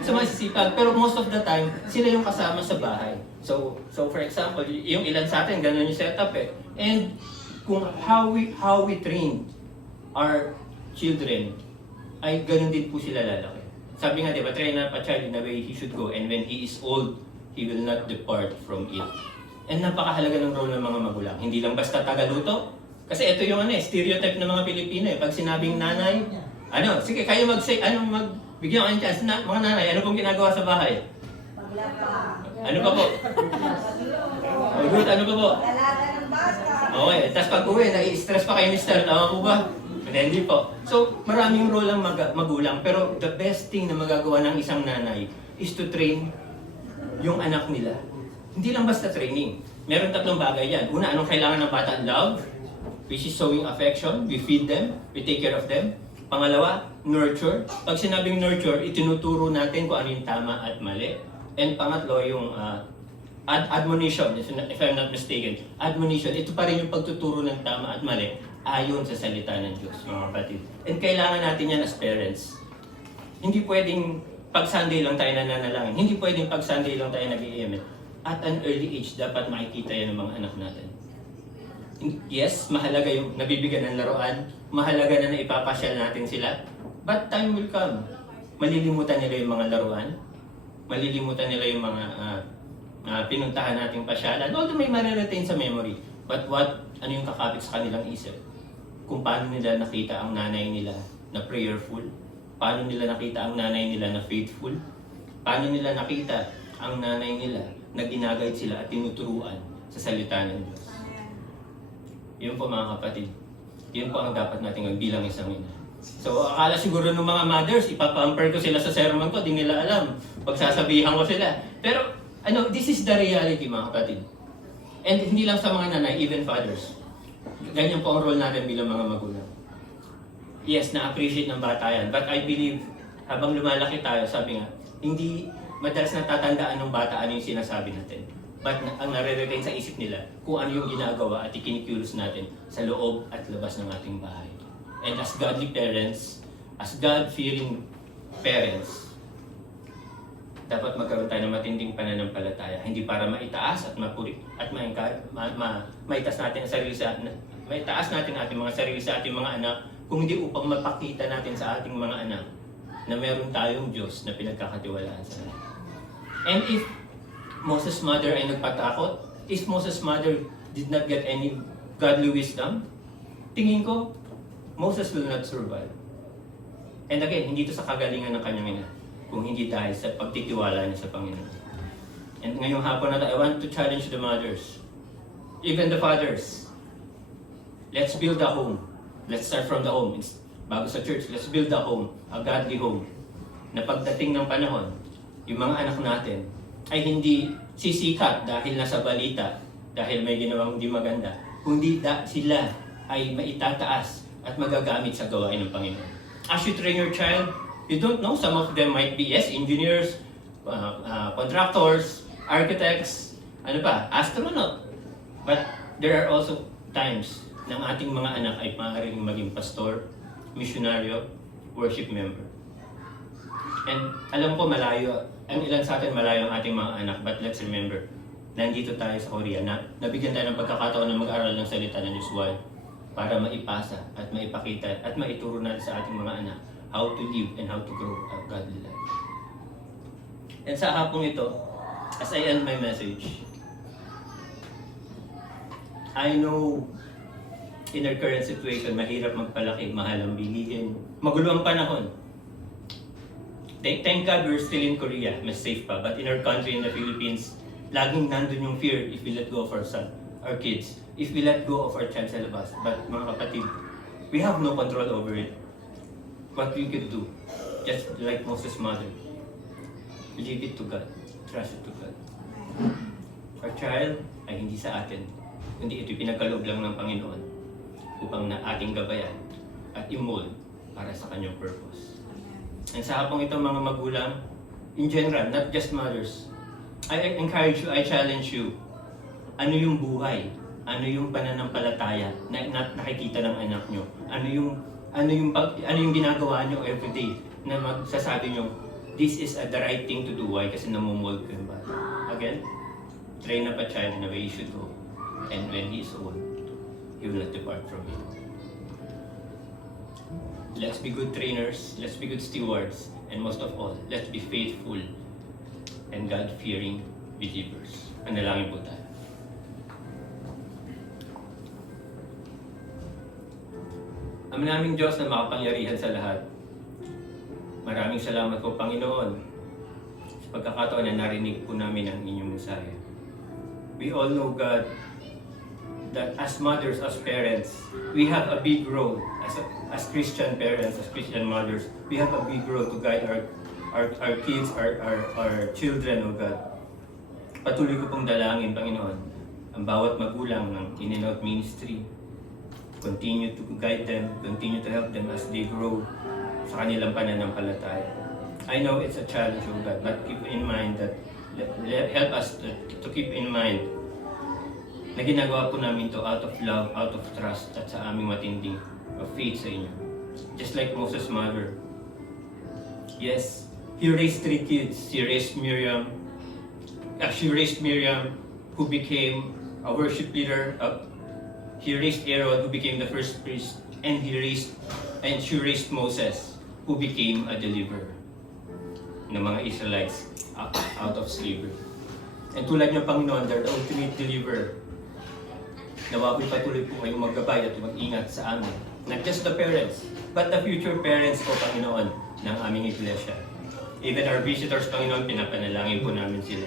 So, masisipag. Pero most of the time, sila yung kasama sa bahay. So for example, yung ilan sa atin, ganun yung setup eh. And kung how we train our children, ay ganun din po sila lalaki. Sabi nga, di ba, train up a child in the way he should go, and when he is old, he will not depart from it. And napakahalaga ng role ng mga magulang. Hindi lang basta tagaluto. Kasi ito yung stereotype ng mga Pilipino eh. Pag sinabing nanay, sige, kayo bigyan ko ng chance. Mga nanay, ano pong ginagawa sa bahay? Paglapa. Ano pa po? Good, ano pa po? Dalaga ng bata. Okay, tapos pag uwi, nai-stress pa kayo mister, tama po ba? Hindi po. So, maraming role ang magulang, pero the best thing na magagawa ng isang nanay is to train yung anak nila. Hindi lang basta training. Meron 3 bagay yan. Una, anong kailangan ng bata? Love, which is showing affection. We feed them, we take care of them. Pangalawa, nurture. Pag sinabing nurture, itinuturo natin kung ano yung tama at mali. And pangatlo, yung admonition, if I'm not mistaken. Admonition, ito pa rin yung pagtuturo ng tama at mali ayon sa salita ng Diyos, mga kapatid. And kailangan natin yan as parents. Hindi pwedeng pag Sunday lang tayo nananalangin. Hindi pwedeng pag Sunday lang tayo nag-i-amen. At an early age, dapat makikita yan ng mga anak natin. Yes, mahalaga yung nabibigyan ng laruan. Mahalaga na ipapasyal natin sila. But time will come. Malilimutan nila yung mga laruan. Malilimutan nila yung mga pinuntahan nating pasyalan. Although may mariretain sa memory. But ano yung kakapit sa kanilang isip? Kung paano nila nakita ang nanay nila na prayerful. Paano nila nakita ang nanay nila na faithful. Paano nila nakita ang nanay nila na ginagayad sila at tinuturuan sa salita ng Diyos. Yun po mga kapatid. Yun po ang dapat natin bilang isang ina. So akala siguro ng mga mothers, ipapamper ko sila sa sermon ko, di nila alam. Pagsasabihan ko sila. Pero this is the reality mga kapatid. And hindi lang sa mga nanay, even fathers. Ganyan po ang role natin bilang mga magulang. Yes, na-appreciate ng bata yan. But I believe, habang lumalaki tayo, sabi nga, hindi madalas natatandaan ng bata ano yung sinasabi natin. But ang nare-retain sa isip nila, kung ano yung ginagawa at ikinikilos natin sa loob at labas ng ating bahay. And as godly parents, as God-fearing parents, dapat magkaroon tayo ng matinding pananampalataya. Hindi para maitaas at mapuri at maitaas natin ang sarili maitaas natin ating mga sarili sa ating mga anak, kung hindi upang mapakita natin sa ating mga anak na meron tayong Diyos na pinagkakatiwalaan sa atin. And if Moses' mother ay nagpatakot, if Moses' mother did not get any godly wisdom, tingin ko, Moses will not survive. And again, hindi ito sa kagalingan ng kanyang ina, kung hindi dahil sa pagtitiwala niya sa Panginoon. And ngayong hapon na I want to challenge the mothers, even the fathers. Let's build a home Let's start from the home. Bago sa church, let's build a home, a godly home. Na pagdating ng panahon, yung mga anak natin ay hindi sisikat dahil nasa balita, dahil may ginawang hindi maganda, kundi sila ay maitataas at magagamit sa gawain ng Panginoon. As you train your child, you don't know, some of them might be, yes, engineers, contractors, architects, astronaut. But there are also times na ang ating mga anak ay maaaring maging pastor, misyonaryo, worship member. And alam ko malayo, ang ilan sa atin malayo ang ating mga anak, but let's remember, nandito tayo sa Korea na nabigyan tayo ng pagkakataon na mag-aral ng salita ng Diyos para maipasa at maipakita at maituro natin sa ating mga anak how to live and how to grow a godly life. And sa hapong ito, as I end my message, I know in our current situation, mahirap magpalaki, mahal ang bilihin, magulo ang panahon. Thank God we're still in Korea, mas safe pa. But in our country, in the Philippines, laging nandun yung fear if we let go of our kids, if we let go of our child sa labas. But mga kapatid, we have no control over it. What we could do, just like Moses' mother, leave it to God, trust it to God. Our child ay hindi sa atin, kundi ito'y pinagkaloob lang ng Panginoon upang na ating gabayan at i-mold para sa kanyang purpose. And sa hapong ito mga magulang, in general, not just mothers, I encourage you, I challenge you, ano yung buhay, ano yung pananampalataya na nakikita ng anak nyo, ano yung ginagawa nyo everyday na magsasabi nyo, this is the right thing to do. Why? Kasi namumold ko yung bata. Again, train up a child in the way he should go. And when he is old, he will not depart from it. Let's be good trainers, let's be good stewards, and most of all, let's be faithful and God-fearing believers. Manalangin po tayo. Ama naming Diyos na makapangyarihan sa lahat, maraming salamat po Panginoon sa pagkakataon na narinig po namin ang inyong mensahe. We all know, God, that as mothers, as parents, we have a big role as Christian parents, as Christian mothers. We have a big role to guide our kids, our children, oh God. Patuloy ko pong dalangin, Panginoon, ang bawat magulang ng In and Out Ministry. Continue to guide them, continue to help them as they grow sa kanilang pananampalataya. I know it's a challenge, oh God, but keep in mind that, help us to keep in mind na ginagawa po namin to out of love, out of trust, at sa aming matinding faith sa inyo. Just like Moses' mother. Yes, he raised 3 kids. She raised Miriam. She raised Miriam, who became a worship leader. He raised Aaron, who became the first priest. And she raised Moses, who became a deliverer ng mga Israelites out of slavery. And tulad ng Panginoon, their ultimate deliverer, nawa ko'y patuloy po kayong maggabay at mag-ingat sa amin. Not just the parents, but the future parents po, Panginoon, ng aming iglesia. Even our visitors, Panginoon, pinapanalangin po namin sila.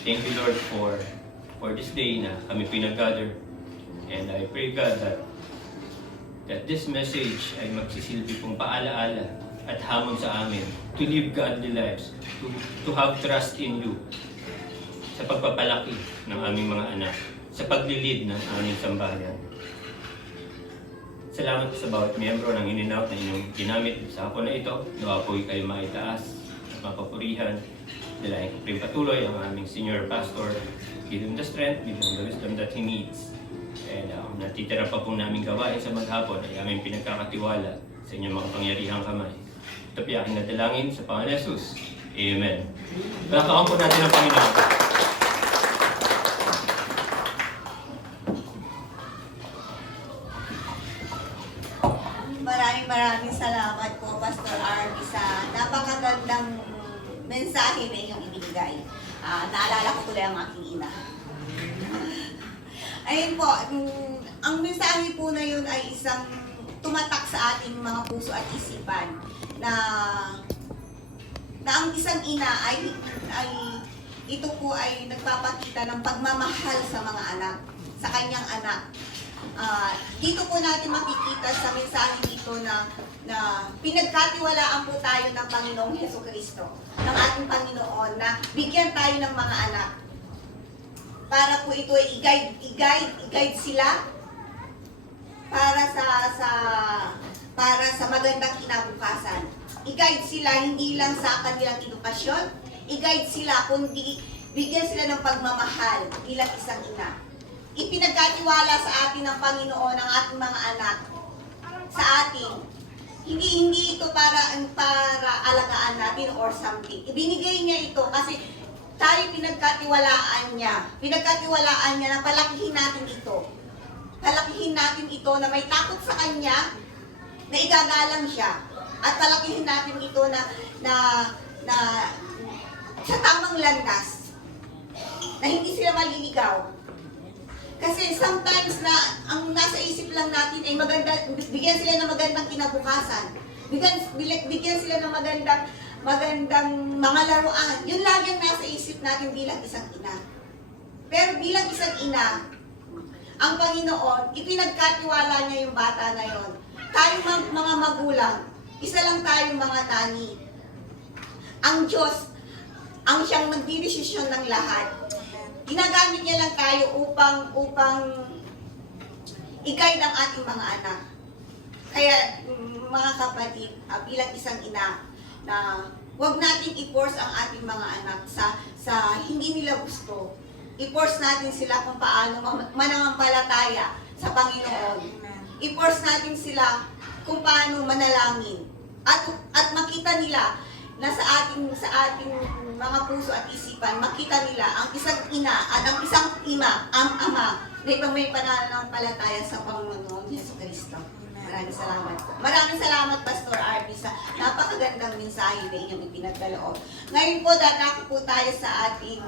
Thank you, Lord, for this day na kami pinag-gather. And I pray, God, that this message ay magsisilbi pong paalaala at hamon sa amin to live godly lives, to have trust in you sa pagpapalaki ng aming mga anak, sa paglilid ng aming sambahayan. Salamat sa bawat miyembro ng In and Out na inyong ginamit sa hapon na ito. Nawa po kayo maitaas at mapapurihan. Dalayan ko rin patuloy ang aming senior pastor. Give him the strength, give him the wisdom that he needs. And natitira pa po namin gawain sa maghapon ay aming pinagkakatiwala sa inyong mga pangyarihang kamay. Ito po aking nadalangin sa Pangalan ni Jesus. Amen. Palakpakan po natin ang Panginoon. Maraming salamat po, Pastor Arby, sa napakagandang mensahe na inyong ibigay. Naalala ko tuloy ang aking ina. Ayun po, ang mensahe po na yun ay isang tumatak sa ating mga puso at isipan na ang isang ina ay ito po ay nagpapakita ng pagmamahal sa mga anak, sa kanyang anak. Dito po natin makikita sa mensahe dito na pinagkatiwalaan po tayo ng Panginoong Hesukristo, ng ating Panginoon, na bigyan tayo ng mga anak. Para po ito ay i-guide sila para sa magandang kinabukasan. I-guide sila hindi lang sa kanilang edukasyon, i-guide sila kundi bigyan sila ng pagmamahal bilang isang ina. Ipinagkatiwala sa atin ng Panginoon ang ating mga anak sa atin. Hindi ito para alagaan natin or something. Ibinigay niya ito kasi tayo pinagkatiwalaan niya. Pinagkatiwalaan niya na palakihin natin ito. Palakihin natin ito na may takot sa kanya, na igagalang siya. At palakihin natin ito na sa tamang landas. Na hindi sila maliligaw. Kasi sometimes na ang nasa isip lang natin ay bigyan sila ng magandang kinabukasan. Bigyan sila ng magandang mga laruan. Yun lagi ang nasa isip natin bilang isang ina. Pero bilang isang ina, ang Panginoon, ipinagkatiwala niya yung bata na yon. Tayong mga magulang, isa lang tayong mga tani. Ang Diyos, ang siyang nagdidesisyon ng lahat. Ginagamit niya lang tayo upang i-guide ang ating mga anak. Kaya mga kapatid, bilang isang ina, na huwag natin i-force ang ating mga anak sa hindi nila gusto. I-force natin sila kung paano mananampalataya sa Panginoon. I-force natin sila kung paano manalangin. At makita nila na sa ating mga puso at isipan, makita nila ang isang ina at ang isang ama na ibang may pananampalataya sa Panginoon Hesukristo. Maraming salamat po. Maraming salamat, Pastor Arby, sa napakagandang mensahe na inyong ipinagdaloob. Ngayon po, dadako po tayo sa ating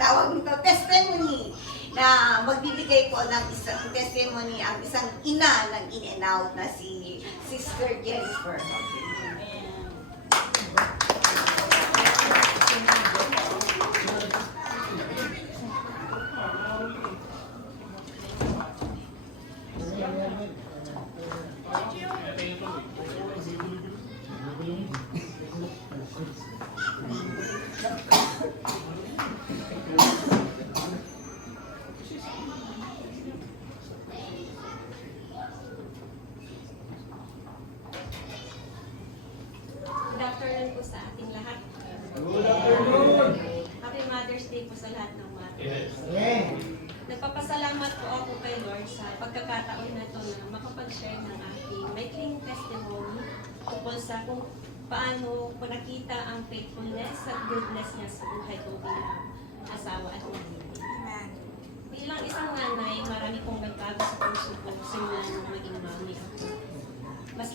tawag nito, testimony, na magbibigay po ng isang testimony ang isang ina ng in and out na si Sister Jennifer. Good afternoon po sa ating lahat. Happy Mother's Day po sa lahat ng mothers. Nagpapasalamat po ako kay Lord sa pagkakataon na ito na makapag-share ng aking maikling testimony tungkol sa kung paano ko nakita ang faithfulness at goodness niya sa buhay ko bilang asawa at nanay. Bilang isang nanay, marami pong nagbago sa puso ko simula nung maging mami ako. Mas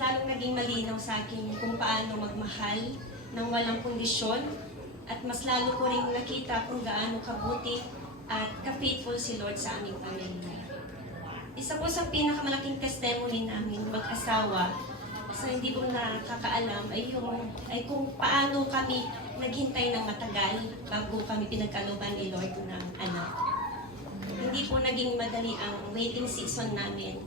lalong naging malinaw sa akin kung paano magmahal ng walang kondisyon at mas lalo ko rin nakita kung gaano kabuti at ka-faithful si Lord sa aming pamilya. Isa po sa pinakamalaking testimony namin mag-asawa sa hindi ko nakakaalam ay kung paano kami naghintay ng matagal bago kami pinagkalooban ni Lord ng anak. Hindi po naging madali ang waiting season namin.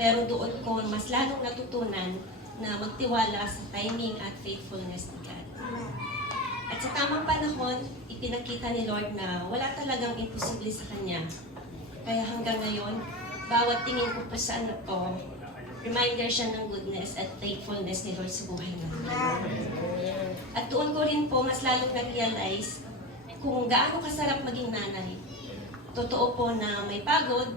Pero doon ko mas lalong natutunan na magtiwala sa timing at faithfulness ni God. At sa tamang panahon, ipinakita ni Lord na wala talagang imposible sa Kanya. Kaya hanggang ngayon, bawat tingin ko po sa anak ko, reminder siya ng goodness at faithfulness ni Lord sa buhay namin. At doon ko rin po mas lalong na-realize kung gaano kasarap maging nanay. Totoo po na may pagod,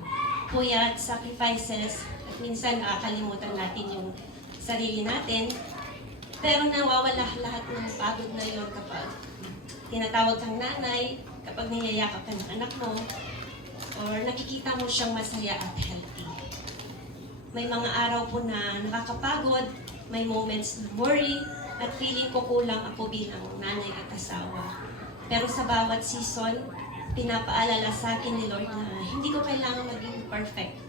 puyat, sacrifices, at minsan nakakalimutan natin yung sarili natin. Pero nawawala lahat ng pagod na yun kapag tinatawag kang nanay, kapag niyayakap ka ng anak mo, or nakikita mo siyang masaya at healthy. May mga araw po na nakakapagod, may moments na worry, at feeling ko kulang ako bilang nanay at asawa. Pero sa bawat season, pinapaalala sa akin ni Lord na hindi ko kailangan maging perfect.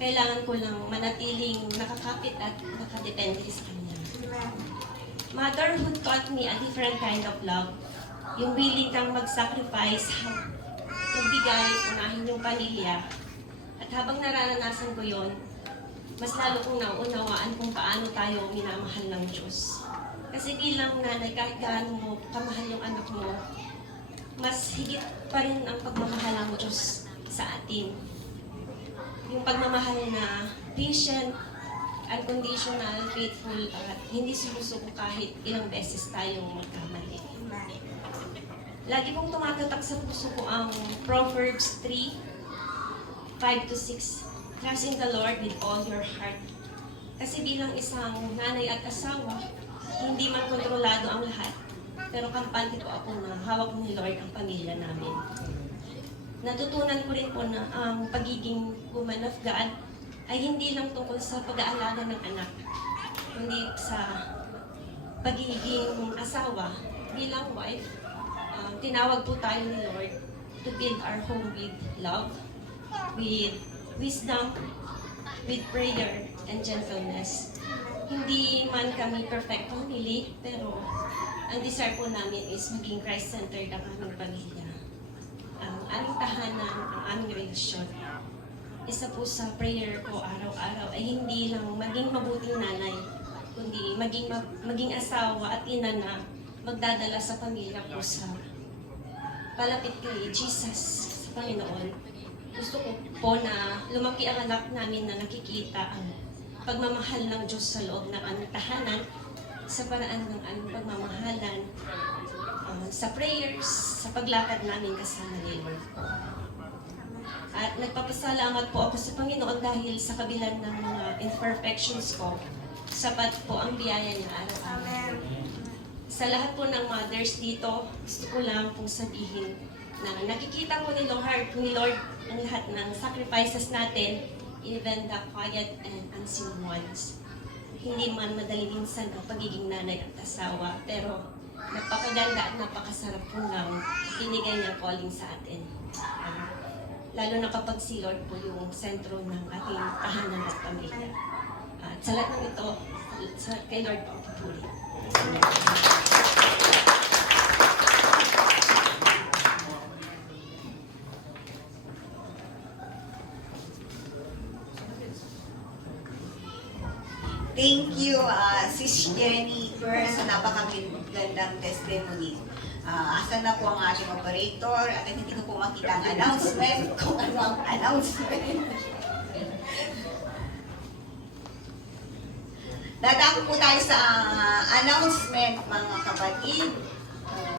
Kailangan ko lang manatiling nakakapit at nakadepende sa Kanya. Motherhood taught me a different kind of love. Yung willing kang mag-sacrifice, magbigay, unahin yung pamilya. At habang nararanasan ko yon, mas lalo kong naunawaan kung paano tayo minamahal ng Diyos. Kasi bilang nanay, kahit gaano mo kamahal yung anak mo, mas higit pa rin ang pagmamahal ng Diyos sa atin. Yung pagmamahal na patient, unconditional, faithful, at hindi sumusuko kahit ilang beses tayong magkamali. Lagi kong tumatatak sa puso ko ang Proverbs 3:5-6. Trust in the Lord with all your heart. Kasi bilang isang nanay at asawa, hindi man kontrolado ang lahat, pero kampante ko ako na hawak ni Lord ang pamilya namin. Natutunan ko rin po na ang pagiging woman of God ay hindi lang tungkol sa pag-aalaga ng anak, kundi sa pagiging asawa. Bilang wife, tinawag po tayo ni Lord to build our home with love, with wisdom, with prayer, and gentleness. Hindi man kami perfect family, pero ang desire po namin is maging Christ-centered ang aming pamilya. Ang aming tahanan, ang aming relasyon. Isa po sa prayer ko araw-araw ay hindi lang maging mabuting nanay, kundi maging asawa at ina na magdadala sa pamilya ko sa palapit kay Jesus, sa Panginoon. Gusto ko po na lumaki ang anak namin na nakikita ang pagmamahal ng Diyos sa loob ng aming tahanan, sa paraan ng aming pagmamahalan, sa prayers, sa paglakad namin kasama ni Lord. At nagpapasalamat po ako sa Panginoon dahil sa kabila ng mga imperfections ko, sapat po ang biyaya niya araw-araw. Sa lahat po ng mothers dito, gusto ko lang pong sabihin na nakikita ko ni Lord ang lahat ng sacrifices natin, even the quiet and unseen ones. Hindi man madali minsan ang pagiging nanay at asawa, pero napakaganda at napakasarap po ng binigay niyang calling sa atin. Lalo na kapag si Lord po yung sentro ng ating tahanan at pamilya. At sa lahat ng ito, kay Lord po pupuli. Thank you, Sis Jenny, sa napakagandang testimony. Asan na po ang ating operator at hindi ko po makita ang announcement kung ano ang announcement. Dadako po tayo sa announcement, mga kapatid.